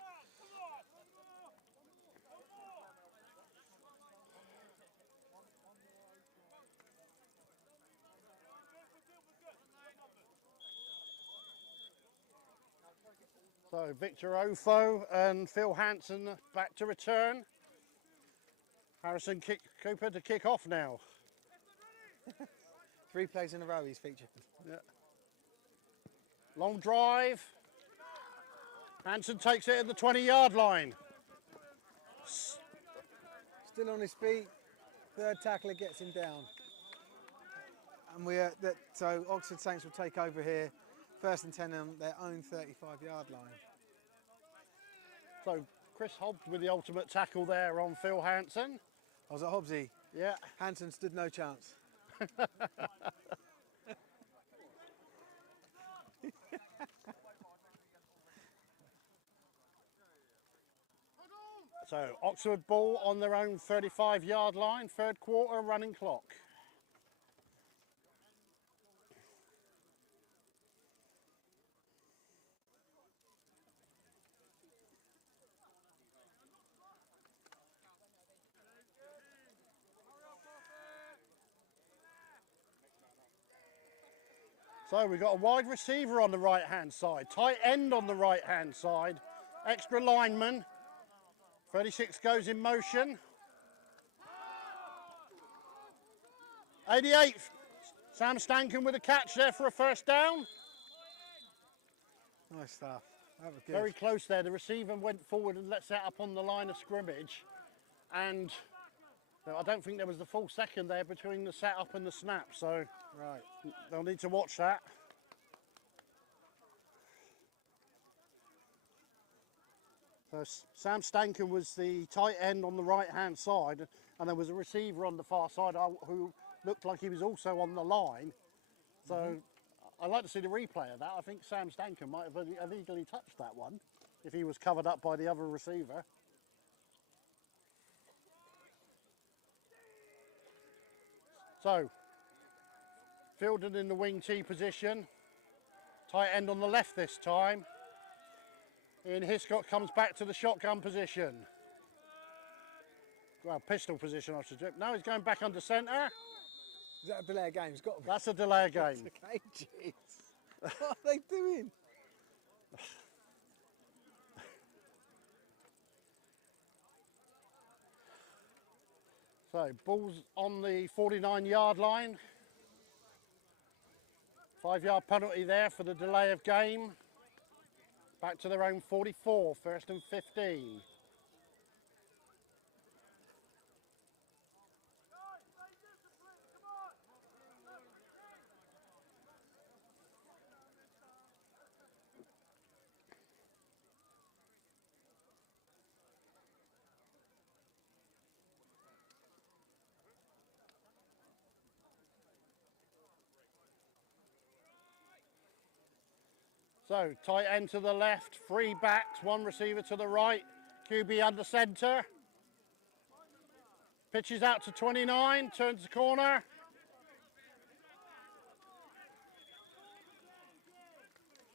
So Victor Ofo and Phil Hanson back to return. Harrison Cooper to kick off now. 3 plays in a row he's featured. Yeah. Long drive. Hanson takes it at the 20-yard line. Still on his feet. 3rd tackler gets him down. And so Oxford Saints will take over here. 1st and 10 on their own 35-yard line. So Chris Hobbs with the ultimate tackle there on Phil Hanson. I was at Hobbsy. Yeah. Hanson stood no chance. So Oxford ball on their own 35-yard line, 3rd quarter running clock. So we've got a wide receiver on the right-hand side, tight end on the right-hand side, extra lineman. 36 goes in motion. 88, Sam Stankin with a catch there for a 1st down. Nice stuff. That was good. Very close there. The receiver went forward and let set up on the line of scrimmage. And I don't think there was the full second there between the setup and the snap. So right. they'll need to watch that. So Sam Stankin was the tight end on the right-hand side, and there was a receiver on the far side who looked like he was also on the line. So I'd like to see the replay of that. I think Sam Stankin might have illegally touched that one if he was covered up by the other receiver. So, fielded in the wing T position. Tight end on the left this time. Ian Hiscott comes back to the shotgun position. Well, pistol position, I should say. No, he's going back under centre. Is that a delay of game? It's got to be. That's a delay of game. Okay, jeez. What are they doing? So, ball's on the 49-yard line. 5-yard penalty there for the delay of game. Back to their own 44, 1st and 15. So, tight end to the left, 3 backs, 1 receiver to the right, QB under centre. Pitches out to 29, turns the corner.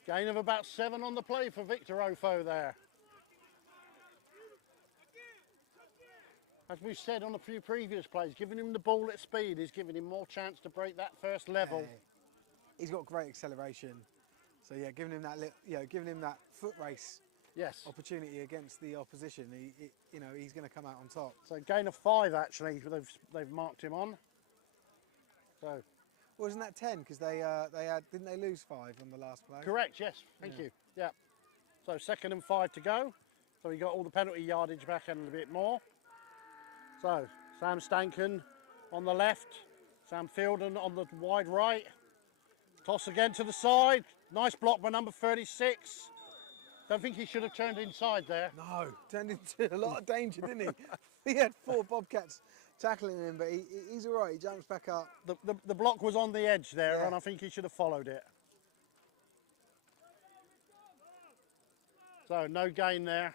Gain of about 7 on the play for Victor Ofo there. As we've said on a few previous plays, giving him the ball at speed is giving him more chance to break that first level. He's got great acceleration. So yeah, giving him that, giving him that foot race opportunity against the opposition. He's going to come out on top. So gain of 5 actually. They've marked him on. So wasn't that 10? Because didn't they lose 5 on the last play? Correct. Yes. Thank you. Yeah. So 2nd and 5 to go. So he got all the penalty yardage back and a bit more. So Sam Stankin on the left. Sam Fielden on the wide right. Toss again to the side. Nice block by number 36. Don't think he should have turned inside there. No, turned into a lot of danger, didn't he? He had 4 Bobcats tackling him, but he's all right. He jumps back up. The block was on the edge there, and I think he should have followed it. So no gain there.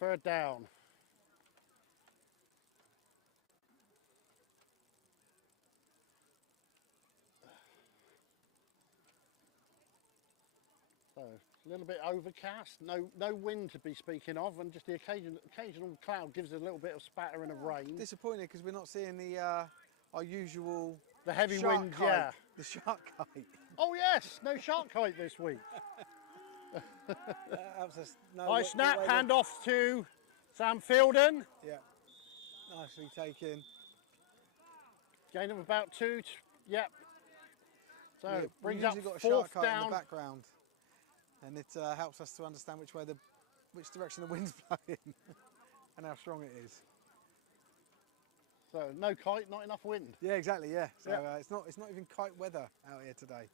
3rd down. So a little bit overcast, no wind to be speaking of, and just the occasional cloud gives it a little bit of spattering of rain. Disappointed because we're not seeing the our usual heavy shark wind, kite, the shark kite. Oh yes, no shark kite this week. That helps us know High what snap, way hand off to Sam Fielden. Yeah, nicely taken. Gain of about 2. Yep. So We've brings usually up got a shark 4th kite in down. the background, and it helps us to understand which direction the wind's blowing and how strong it is. So no kite, not enough wind. Yeah, exactly. Yeah. So Yeah. it's not even kite weather out here today.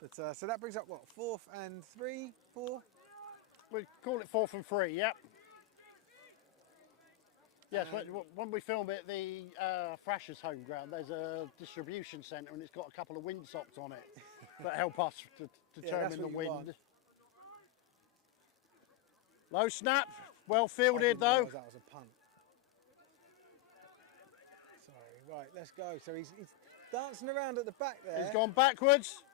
But so that brings up what, 4th and 3, 4. We call it 4th and 3. Yep. Yes, when we film at the Thrashers home ground, there's a distribution centre and it's got a couple of windsocks on it that help us to determine the what you wind. want. Low snap, well I fielded didn't though. realise that was a punt. Sorry, right, let's go. So he's dancing around at the back there. He's gone backwards.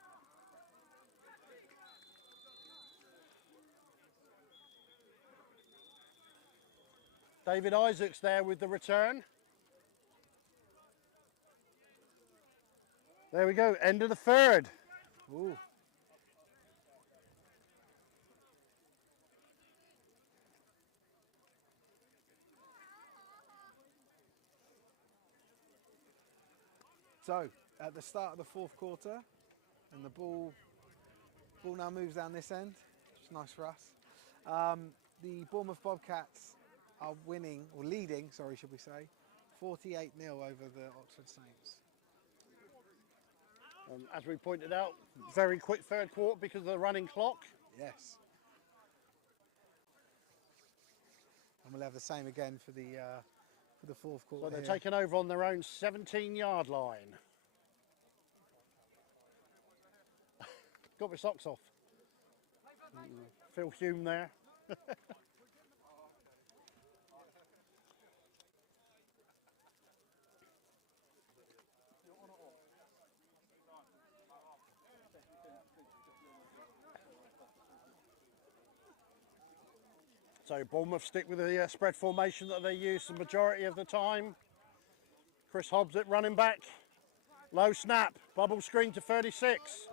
David Isaacs there with the return. There we go, end of the 3rd. Ooh. So, at the start of the 4th quarter, and the ball now moves down this end, which is nice for us. The Bournemouth Bobcats are winning, or leading, sorry, should we say, 48-0 over the Oxford Saints. As we pointed out, very quick 3rd quarter because of the running clock. Yes. And we'll have the same again for the 4th quarter. So they're here. taking over on their own 17-yard line. Got my socks off. Phil Hume there. So Bournemouth stick with the spread formation that they use the majority of the time. Chris Hobbs at running back. Low snap, bubble screen to 36.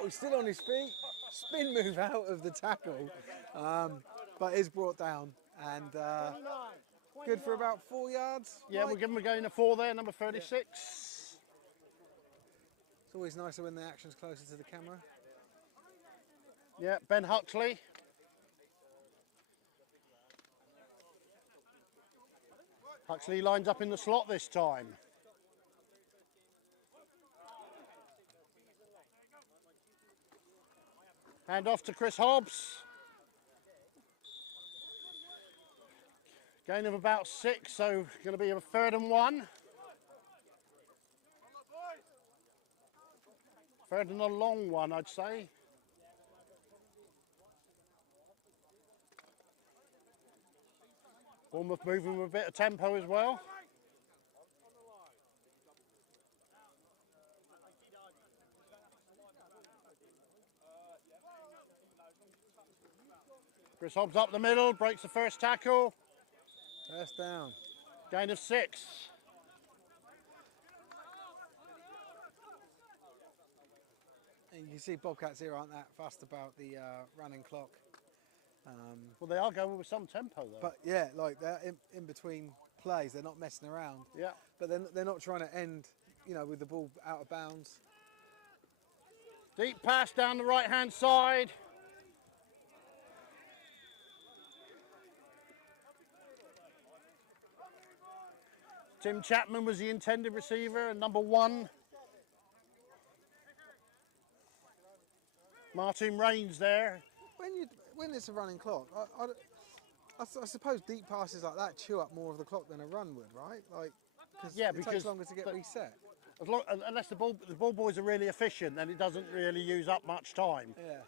Oh, he's still on his feet. Spin move out of the tackle, but is brought down and good for about 4 yards. Yeah, Mike? we'll give him a gain of 4 there, number 36. It's always nicer when the action's closer to the camera. Yeah, Ben Huxley. Huxley lines up in the slot this time. Hand off to Chris Hobbs. Gain of about 6, so going to be a 3rd and 1. 3rd and a long one, I'd say. Bournemouth moving with a bit of tempo as well. Chris Hobbs up the middle, breaks the first tackle. First down. Gain of 6. And you can see Bobcats here aren't that fussed about the running clock. Well, they are going with some tempo though. But yeah, like they're in between plays, they're not messing around. Yeah. But they're not trying to end, with the ball out of bounds. Deep pass down the right-hand side. Tim Chapman was the intended receiver, and number 1. Martin Rains there. When it's a running clock, I suppose deep passes like that chew up more of the clock than a run would, right? Like, Yeah, it because takes longer to get reset. Unless the ball boys are really efficient, then it doesn't really use up much time. Yeah.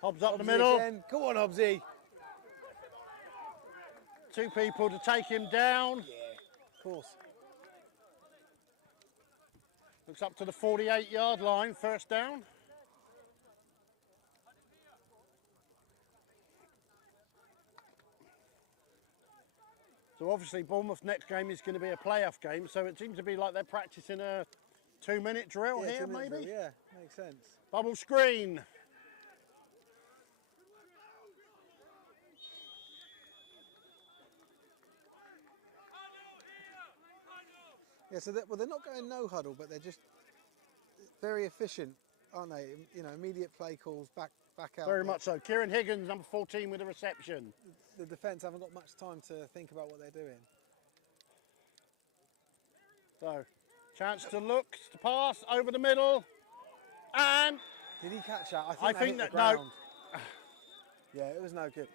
Hobbs up the Hobbsy middle. again. Come on, Hobbsy. 2 people to take him down. Of course. Looks up to the 48-yard line, 1st down. So obviously Bournemouth's next game is going to be a playoff game, so it seems to be like they're practicing a 2-minute drill here, 2 minutes maybe? ago, yeah, makes sense. Bubble screen. Yeah, so well, they're not going no huddle, but they're just very efficient, aren't they? You know, immediate play calls, back out. Very much so. Kieran Higgins, number 14, with a reception. The defence haven't got much time to think about what they're doing. So, chance to look, to pass, over the middle, and... Did he catch that? I that think hit that, the no. ground. Yeah, it was no good.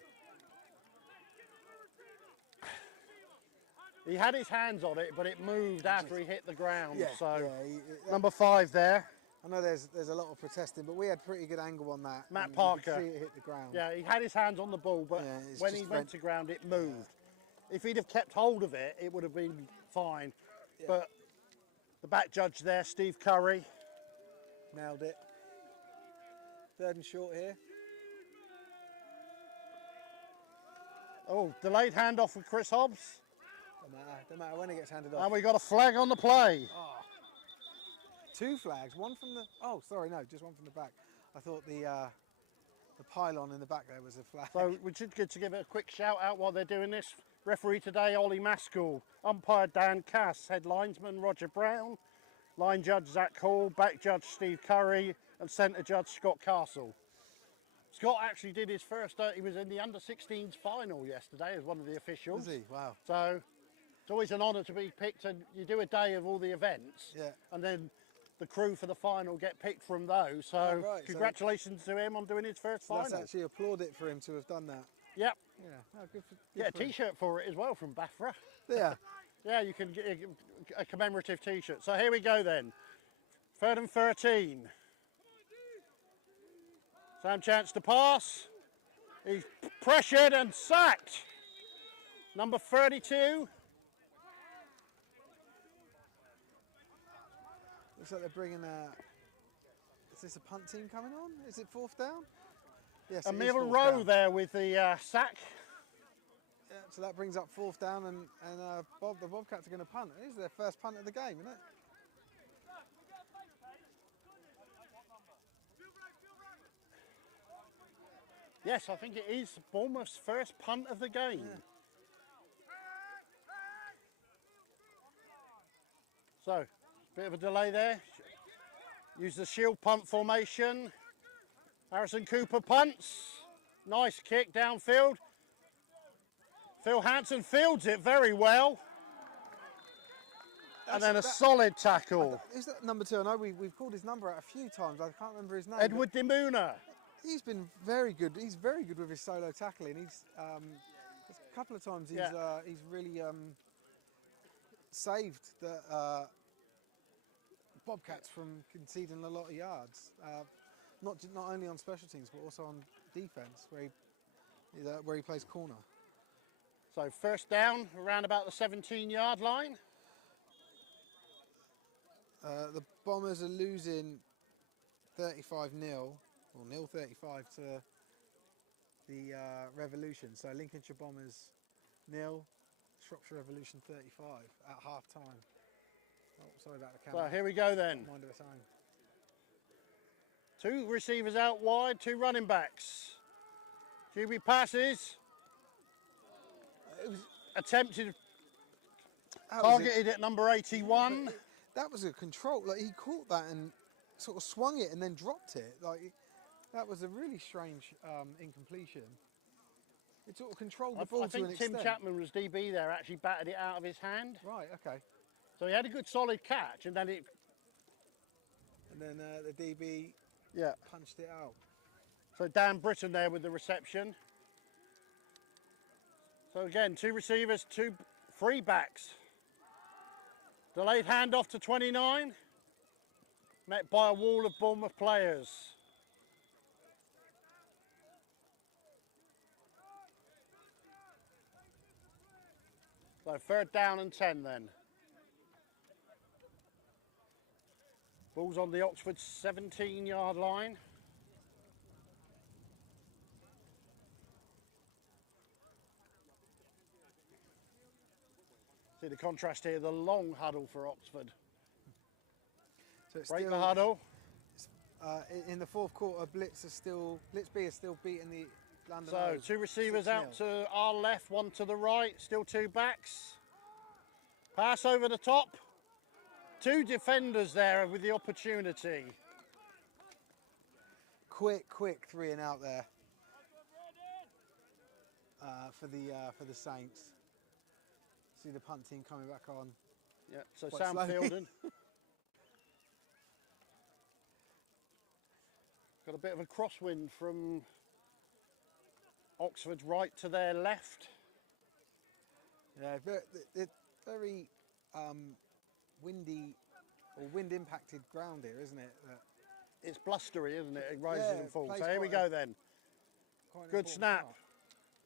He had his hands on it, but it moved after he hit the ground. Yeah, So, yeah, number 5 there. I know there's a lot of protesting, but we had pretty good angle on that. Matt and Parker. You could see it hit the ground. Yeah, he had his hands on the ball, but Yeah, it's when just he went to ground, it moved. If he'd have kept hold of it, it would have been fine. Yeah. But the back judge there, Steve Curry. Nailed it. 3rd and short here. Oh, delayed handoff with Chris Hobbs. Don't matter when it gets handed off. And we got a flag on the play. 2 flags, one from the... Oh, sorry, no, just one from the back. I thought the pylon in the back there was a flag. So we should get to give it a quick shout out while they're doing this. Referee today, Ollie Maskell. Umpire Dan Cass. Head linesman Roger Brown. Line judge Zach Hall. Back judge Steve Curry. And centre judge Scott Castle. Scott actually did his first, he was in the under-16s final yesterday as one of the officials. Was he? Wow. So it's always an honour to be picked, and you do a day of all the events. Yeah. And then the crew for the final get picked from those. So right, congratulations to him on doing his first So final. that's actually applaud it for him to have done that. Yep. Yeah, no, good for Get a for him. t-shirt for it as well from BAFRA. Yeah. Yeah, you can get a commemorative t-shirt. So here we go then. 3rd and 13. Sam chance to pass. He's pressured and sacked. Number 32. Looks like they're bringing is this a punt team coming on? Is it 4th down? Yes, it is Emil 4th Rowe down. there with the sack. Yeah, so that brings up 4th down, and the Bobcats are going to punt. This is their first punt of the game, isn't it? Yes, I think it is Bournemouth's first punt of the game. Yeah. So, bit of a delay there. Use the shield punt formation. Harrison Cooper punts. Nice kick downfield. Phil Hansen fields it very well. And then a solid tackle. Is that number 2? I know we've called his number out a few times. I can't remember his name. Edward Demuna. He's been very good. He's very good with his solo tackling. He's a couple of times he's really saved the Bobcats from conceding a lot of yards. Not only on special teams but also on defence, where he plays corner. So first down around about the 17-yard line. The Bombers are losing 35-0, or 0-35 to the Revolution. So Lincolnshire Bombers 0, Shropshire Revolution 35 at half time. Oh, sorry about the camera. So here we go then. Mind of its own. 2 receivers out wide, 2 running backs. QB passes. It was, Attempted, that was targeted at number 81. that was a control. Like, he caught that and sort of swung it and then dropped it. Like, that was a really strange incompletion. It sort of controlled the ball I to an think Tim extent. Chapman was DB there, actually batted it out of his hand. Right. Okay. So he had a good solid catch, and then it... And then the DB Yeah. punched it out. So Dan Britton there with the reception. So again, 2 receivers, 2 free backs. Delayed handoff to 29. Met by a wall of Bournemouth players. So 3rd down and 10 then. Ball's on the Oxford 17-yard line. See the contrast here, the long huddle for Oxford. So it's Break still, the huddle. in the 4th quarter, Blitz B is still beating the London So O's 2 receivers 6-0. out to our left, 1 to the right, still 2 backs. Pass over the top. Two defenders there with the opportunity. Quick 3 and out there for the Saints. See the punt team coming back on. Yeah, so Quite Sam slowly. Fielden. Got a bit of a crosswind from Oxford's right to their left. Yeah, very windy or wind impacted ground here, isn't it? It's blustery, isn't it? It rises Yeah, and falls. plays So here we quite go a- then. Quite an Good important snap. part.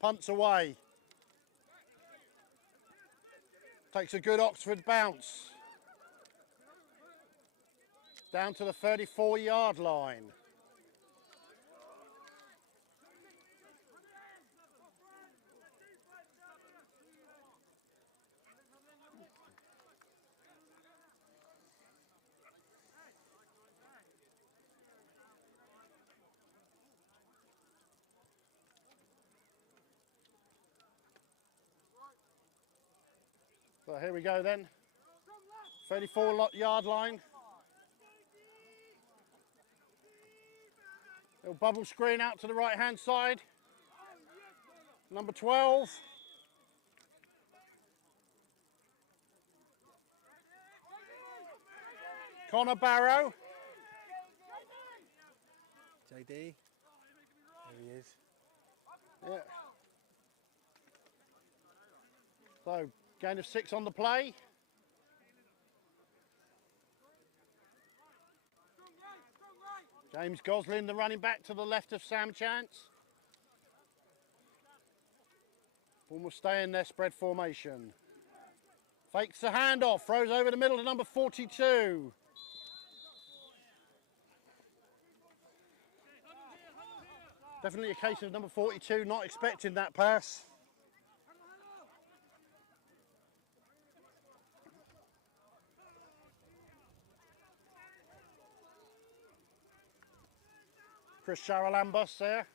Punts away. Takes a good Oxford bounce. Down to the 34-yard line. So here we go then. 34-yard line. Little bubble screen out to the right-hand side. Number 12. Connor Barrow. JD. There he is. Yeah. So, gain of 6 on the play. James Goslin, the running back to the left of Sam Chance. Bournemouth stay in their spread formation. Fakes the handoff, throws over the middle to number 42. Definitely a case of number 42 not expecting that pass. Chris Charalambos there.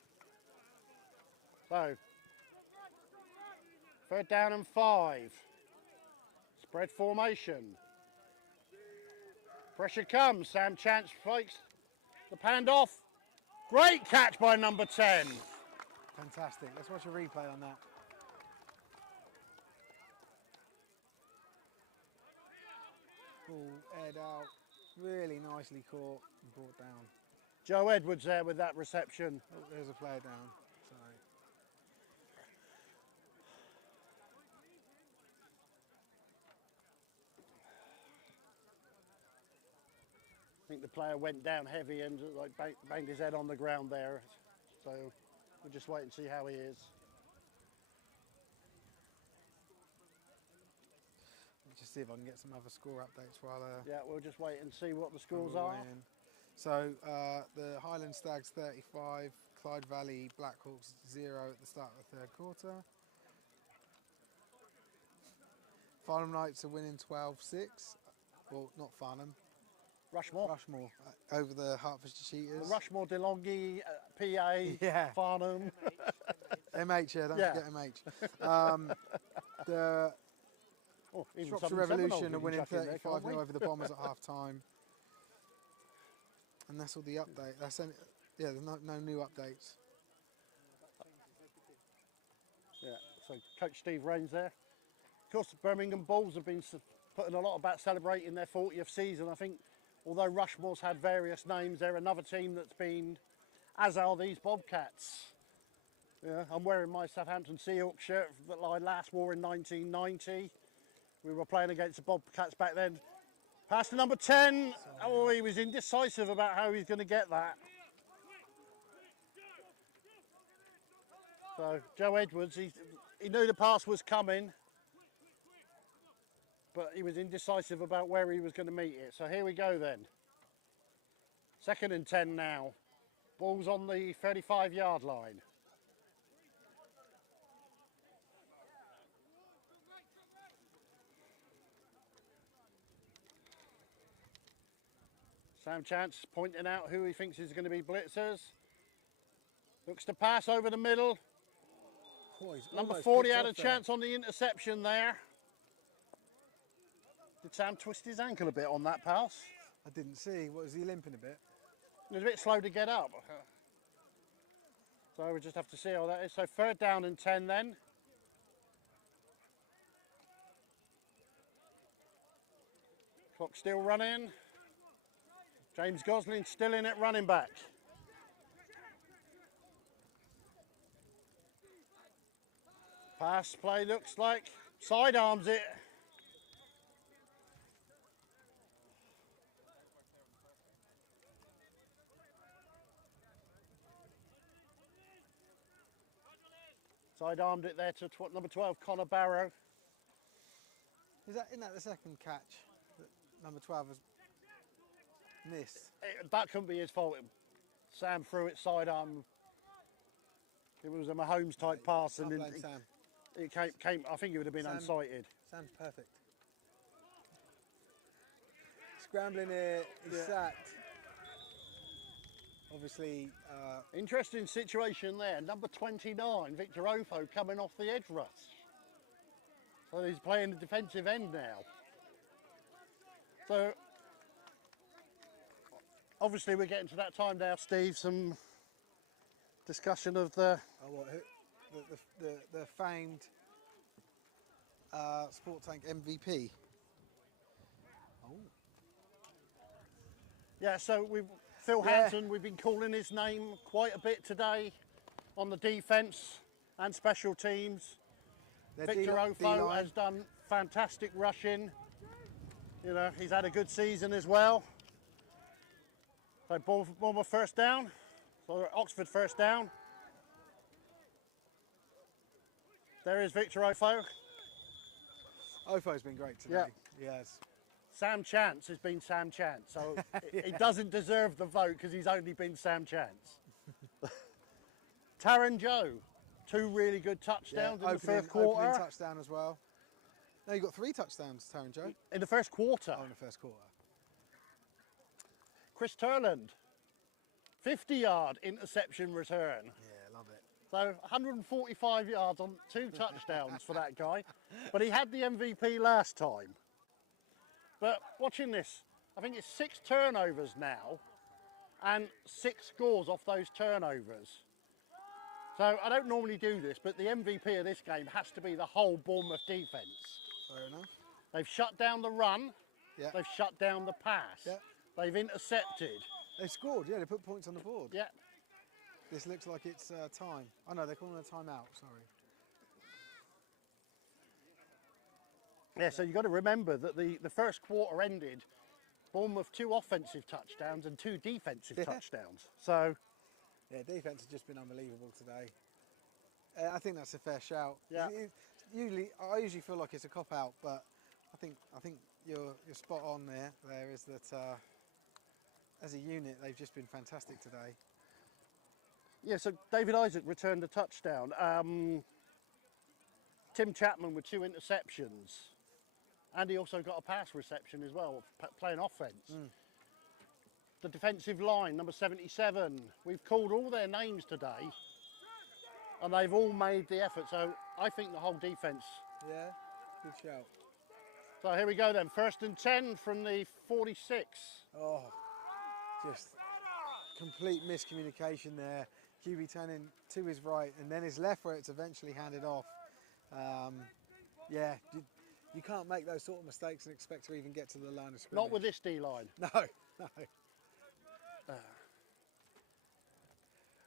So, 3rd down and 5. Spread formation. Pressure comes. Sam Chance fakes the handoff. Great catch by number 10. Fantastic. Let's watch a replay on that. Ball aired out. Really nicely caught and brought down. Joe Edwards there with that reception. Oh, there's a player down. Sorry. I think the player went down heavy and like banged his head on the ground there. So we'll just wait and see how he is. Just see if I can get some other score updates while Yeah, we'll just wait and see what the scores we're are. waiting. So the Highland Stags 35, Clyde Valley Blackhawks 0 at the start of the 3rd quarter. Farnham Knights are winning 12-6. Well, not Farnham. Rushmore. Rushmore over the Hertfordshire Cheaters. The Rushmore, DeLonghi, PA, Yeah. Farnham. MH, yeah, don't Yeah. forget MH. The Oh, even Shropshire Southern Seminole Revolution we are can winning chuck in there, can't 35-0 we? over the Bombers at half time. And that's all the update. Yeah, there's no new updates. Yeah, so Coach Steve Rains there. Of course, the Birmingham Bulls have been putting a lot about celebrating their 40th season. I think, although Rushmore's had various names, they're another team that's been, as are these Bobcats. Yeah, I'm wearing my Southampton Seahawks shirt that I last wore in 1990. We were playing against the Bobcats back then. Pass to number 10. Oh, he was indecisive about how he's going to get that. So Joe Edwards, he knew the pass was coming, but he was indecisive about where he was going to meet it. So here we go then. 2nd and 10 now. Ball's on the 35-yard line. Sam Chance pointing out who he thinks is going to be blitzers. Looks to pass over the middle. Oh, he's Number almost 40 picked had a off there. chance on the interception there. Did Sam twist his ankle a bit on that pass? I didn't see. What, was he limping a bit? He was a bit slow to get up. So we just have to see how that is. So 3rd down and 10 then. Clock still running. James Gosling still in at running back. Pass play looks like sidearms it. Sidearmed it there to number 12, Connor Barrow. Isn't that the second catch that number 12 has missed? That couldn't be his fault. Sam threw it sidearm. It was a Mahomes type pass, and Can't blame Sam. it came. I think it would have been Sam- unsighted. Sam's perfect. Scrambling here, he's sacked. Obviously, Interesting situation there. Number 29, Victor Ofo, coming off the edge rush. So he's playing the defensive end now. So obviously we're getting to that time now, Steve. Some discussion of the the famed Sport Tank MVP. Oh, yeah. So Phil Hanson. We've been calling his name quite a bit today on the defence and special teams. Victor Ofo has done fantastic rushing. You know, he's had a good season as well. So Bournemouth first down, so Oxford first down. There is Victor Ofo. Ofo's been great today. Yeah. Yes. Sam Chance has been Sam Chance, so he doesn't deserve the vote because he's only been Sam Chance. Taron Joe, 2 really good touchdowns in the first quarter. Opening touchdown as well. No, you got 3 touchdowns, Taron Joe. In the first quarter. Oh, in the first quarter. Chris Turland, 50-yard interception return. Yeah, love it. So 145 yards on 2 touchdowns for that guy. But he had the MVP last time. But watching this, I think it's 6 turnovers now and 6 scores off those turnovers. So I don't normally do this, but the MVP of this game has to be the whole Bournemouth defence. Fair enough. They've shut down the run. Yeah. They've shut down the pass. Yeah. They've intercepted. They scored, yeah, they put points on the board. Yeah. This looks like it's time. Oh no, they're calling a timeout, sorry. Yeah, so you've got to remember that the first quarter ended, Bournemouth 2 offensive touchdowns and 2 defensive touchdowns. So, yeah, defence has just been unbelievable today. I think that's a fair shout. Yeah. I usually feel like it's a cop out, but I think you're spot on there. There is that as a unit, they've just been fantastic today. yeah, so David Isaac returned a touchdown. Tim Chapman with 2 interceptions. And he also got a pass reception as well, playing offence. The defensive line, number 77. We've called all their names today. And they've all made the effort. So I think the whole defence. Yeah, good shout. So here we go then. 1st and 10 from the 46. Oh, just complete miscommunication there. QB turning to his right and then his left where it's eventually handed off. Yeah, you can't make those sort of mistakes and expect to even get to the line of scrimmage. Not with this D-line. No, no.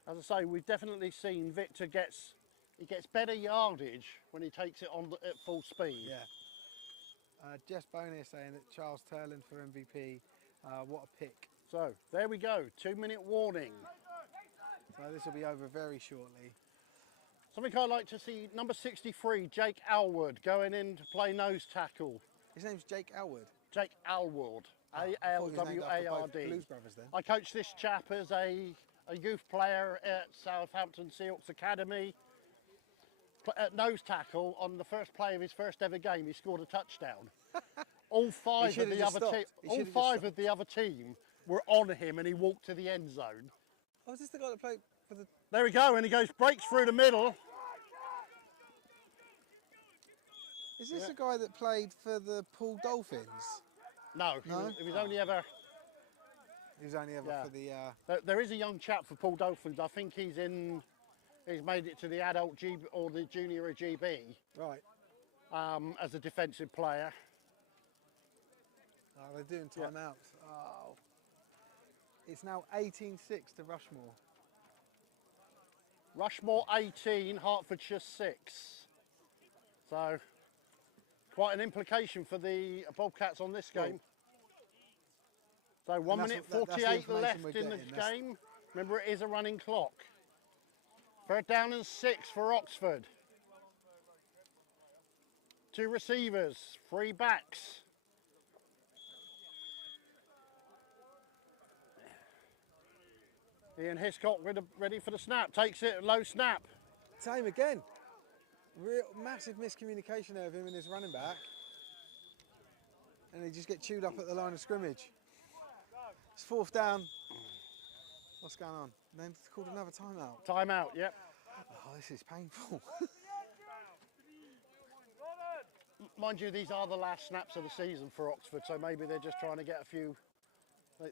As I say, we've definitely seen Victor gets better yardage when he takes it on at full speed. Yeah. Jess Boney saying that Charles Turland for MVP. What a pick. So there we go. 2-minute warning. So this will be over very shortly. Something I'd like to see, number 63, Jake Alwood, going in to play nose tackle. His name's Jake Elwood. Jake Alwood, A-L-W-A-R-D. Blues Brothers then. I coached this chap as a youth player at Southampton Seahawks Academy. At nose tackle, on the first play of his first ever game, he scored a touchdown. All 5 of the other team were on him and he walked to the end zone. Oh, is this the guy that played for the... There we go, and he breaks through the middle. Is this a guy that played for the Poole Dolphins? No, No? he was only ever. He was only ever Yeah. for the. There is a young chap for Poole Dolphins. I think he's made it to the adult GB or the junior GB Right. as a defensive player. Oh, they're doing timeouts. Oh. It's now 18-6 to Rushmore. Rushmore 18, Hertfordshire 6. So quite an implication for the Bobcats on this game. So 1 minute that's the 48 information left we're in the getting. game. Remember, it is a running clock. 3rd down and 6 for Oxford. 2 receivers, 3 backs. Ian Hiscock ready for the snap. Takes it, low snap. Same again. Real massive miscommunication there of him and his running back. And they just get chewed up at the line of scrimmage. It's 4th down. What's going on? Then it's called another timeout. Timeout, yep. Oh, this is painful. Mind you, these are the last snaps of the season for Oxford, so maybe they're just trying to get a few.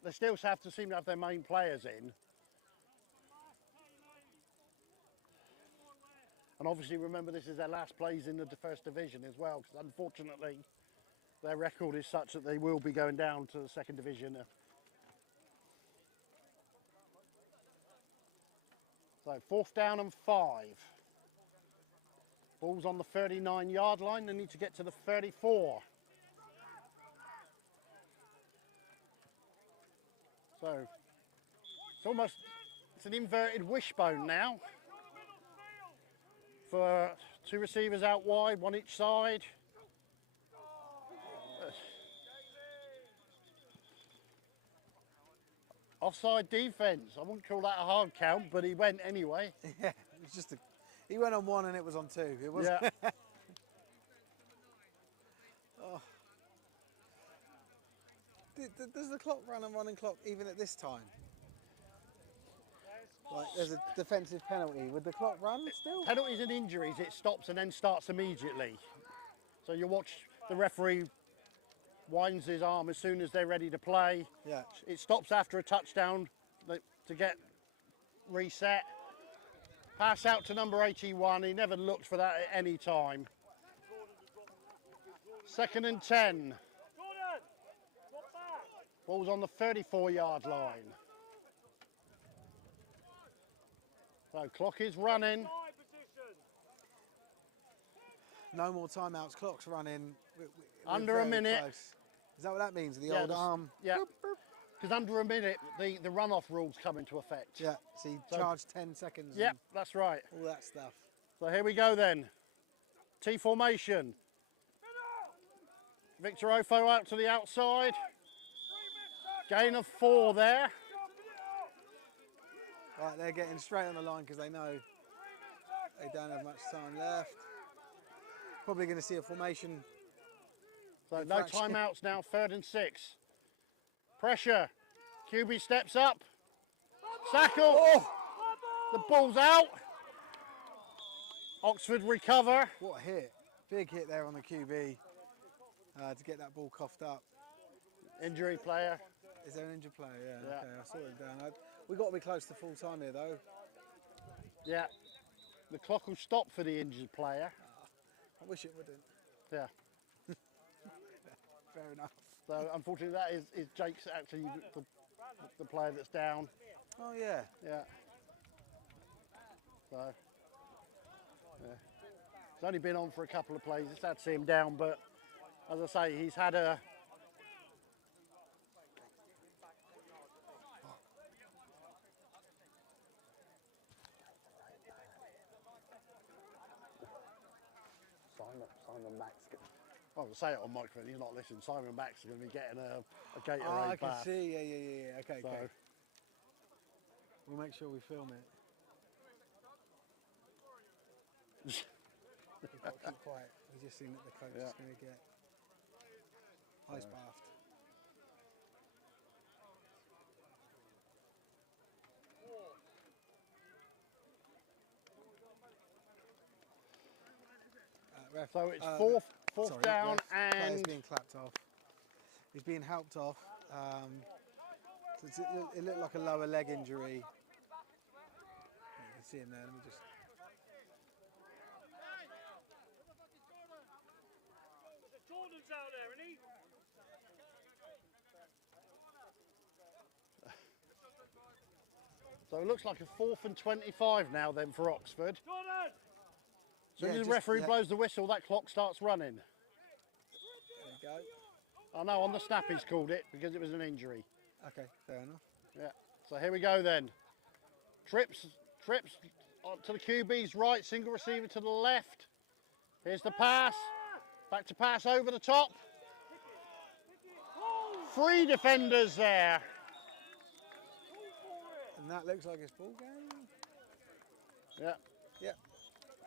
They still seem to have their main players in. And obviously, remember, this is their last plays in the First Division as well, because unfortunately, their record is such that they will be going down to the Second Division. So 4th down and 5. Ball's on the 39-yard line. They need to get to the 34. So it's an inverted wishbone now. For 2 receivers out wide, 1 each side. Offside defence. I wouldn't call that a hard count, but he went anyway. Yeah, it was just he went on 1 and it was on 2. It wasn't. Yeah. Oh. Does the clock run a running clock even at this time? Like there's a defensive penalty. Would the clock run still? Penalties and injuries, it stops and then starts immediately. So you watch the referee winds his arm as soon as they're ready to play. Yeah. It stops after a touchdown to get reset. Pass out to number 81. He never looked for that at any time. 2nd and 10. Ball's on the 34-yard line. So clock is running. No more timeouts. Clock's running. We're Under a very minute. close. Is that what that means? The old arm. Yeah. Because under a minute, the runoff rules come into effect. Yeah. So you charge 10 seconds. Yep, and that's right. all that stuff. So here we go then. T formation. Victor Ofo out to the outside. Gain of 4 there. Right, they're getting straight on the line because they know they don't have much time left. Probably going to see a formation. So no timeouts now, 3rd and 6. Pressure. QB steps up. Sackle. Oh! The ball's out. Oxford recover. What a hit. Big hit there on the QB to get that ball coughed up. Injury player. Is there an injured player? Yeah. Yeah. Okay, I saw it down. We've got to be close to full time here though. Yeah. The clock will stop for the injured player. I wish it wouldn't. Yeah. Fair enough. So unfortunately that is Jake's actually the player that's down. Oh yeah. Yeah. So yeah. He's only been on for a couple of plays. It's sad to see him down, but as I say, he's had a Simon Max. Well, I'll say it on microphone. He's not listening. Simon Max is going to be getting a Gatorade I can bath. see. Yeah. Okay. So, Okay. We'll make sure we film it. We've got to keep quiet. We've just seen that the coach is going to get ice bathed. Ref, so it's Fourth Sorry, down ref. Player's and being clapped off. He's being helped off. So it looked like a lower leg injury. You can see him there. Let me just. Jordan's out there, isn't he? so it looks like a 4th and 25 now then for Oxford. Jordan! So Yeah, as the just- referee yeah. blows the whistle, that clock starts running. There we go. I know on the snap he's called it because it was an injury. Okay, fair enough. Yeah. So here we go then. Trips to the QB's right, single receiver to the left. Here's the pass. Back to pass over the top. 3 defenders there. And that looks like it's ball game. Yeah. Yeah.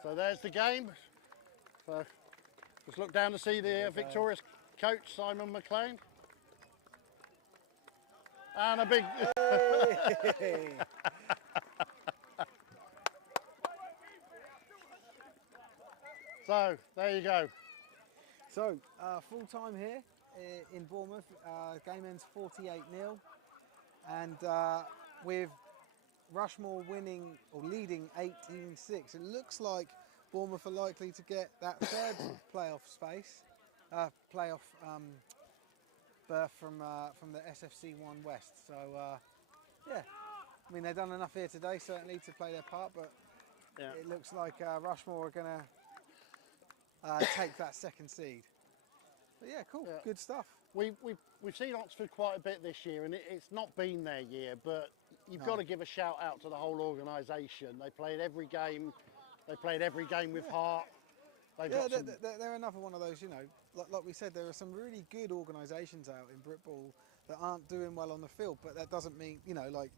So there's the game. So just look down to see the victorious coach, Simon McLean. And a big... Hey. So there you go. So, full time here in Bournemouth. Game ends 48-0. And with Rushmore winning or leading 18-6, it looks like Bournemouth are likely to get that third playoff playoff berth from the SFC 1 West. So, yeah, I mean, they've done enough here today, certainly, to play their part, but Yeah. it looks like Rushmore are going to take that second seed. But yeah, cool, Yeah. good stuff. We've seen Oxford quite a bit this year, and it's not been their year, but you've got to give a shout out to the whole organisation. They played every game. They played every game with heart. They've Yeah, got some, they're another one of those, you know, like we said, there are some really good organisations out in Britball that aren't doing well on the field, but that doesn't mean, you know, like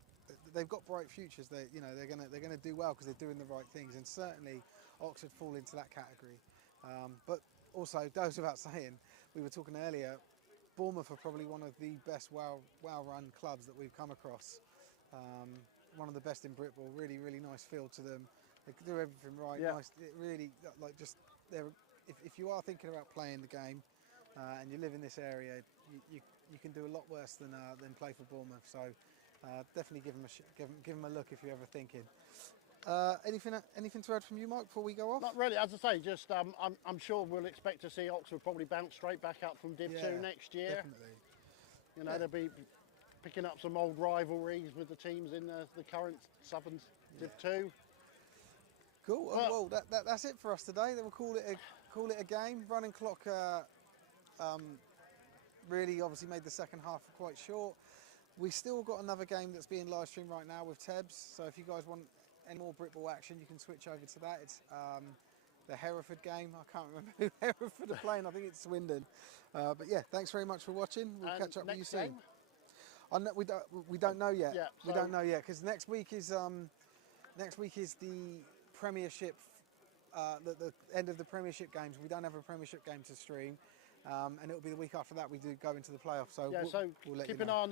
they've got bright futures. They, you know, they're gonna do well because they're doing the right things, and certainly Oxford fall into that category. But also, goes without saying, we were talking earlier, Bournemouth are probably one of the best well-run clubs that we've come across. One of the best in Britball. Really, really nice feel to them. They do everything right. Yeah. Nice. It really, like, just they're. If you are thinking about playing the game and you live in this area, you can do a lot worse than play for Bournemouth. So definitely give them a look if you're ever thinking. Anything to add from you, Mike, before we go off? not really, as I say, just I'm sure we'll expect to see Oxford probably bounce straight back up from Div 2 next year. Definitely. You know, they'll be picking up some old rivalries with the teams in the current Southern Div 2. Cool. Well- Well, that's it for us today. Then we'll call it a game. Running clock really obviously made the second half quite short. We still got another game that's being live streamed right now with Tebs. So if you guys want any more Britball action, you can switch over to that. It's the Hereford game. I can't remember who Hereford are playing. I think it's Swindon. But yeah, thanks very much for watching. We'll And catch up with you next soon. game? We don't know yet. Yeah, We so- don't know yet because next week is the Premiership. The end of the Premiership games. We don't have a Premiership game to stream, and it'll be the week after that we do go into the playoffs. So Yeah, we'll, so we'll let keep you an know. eye on the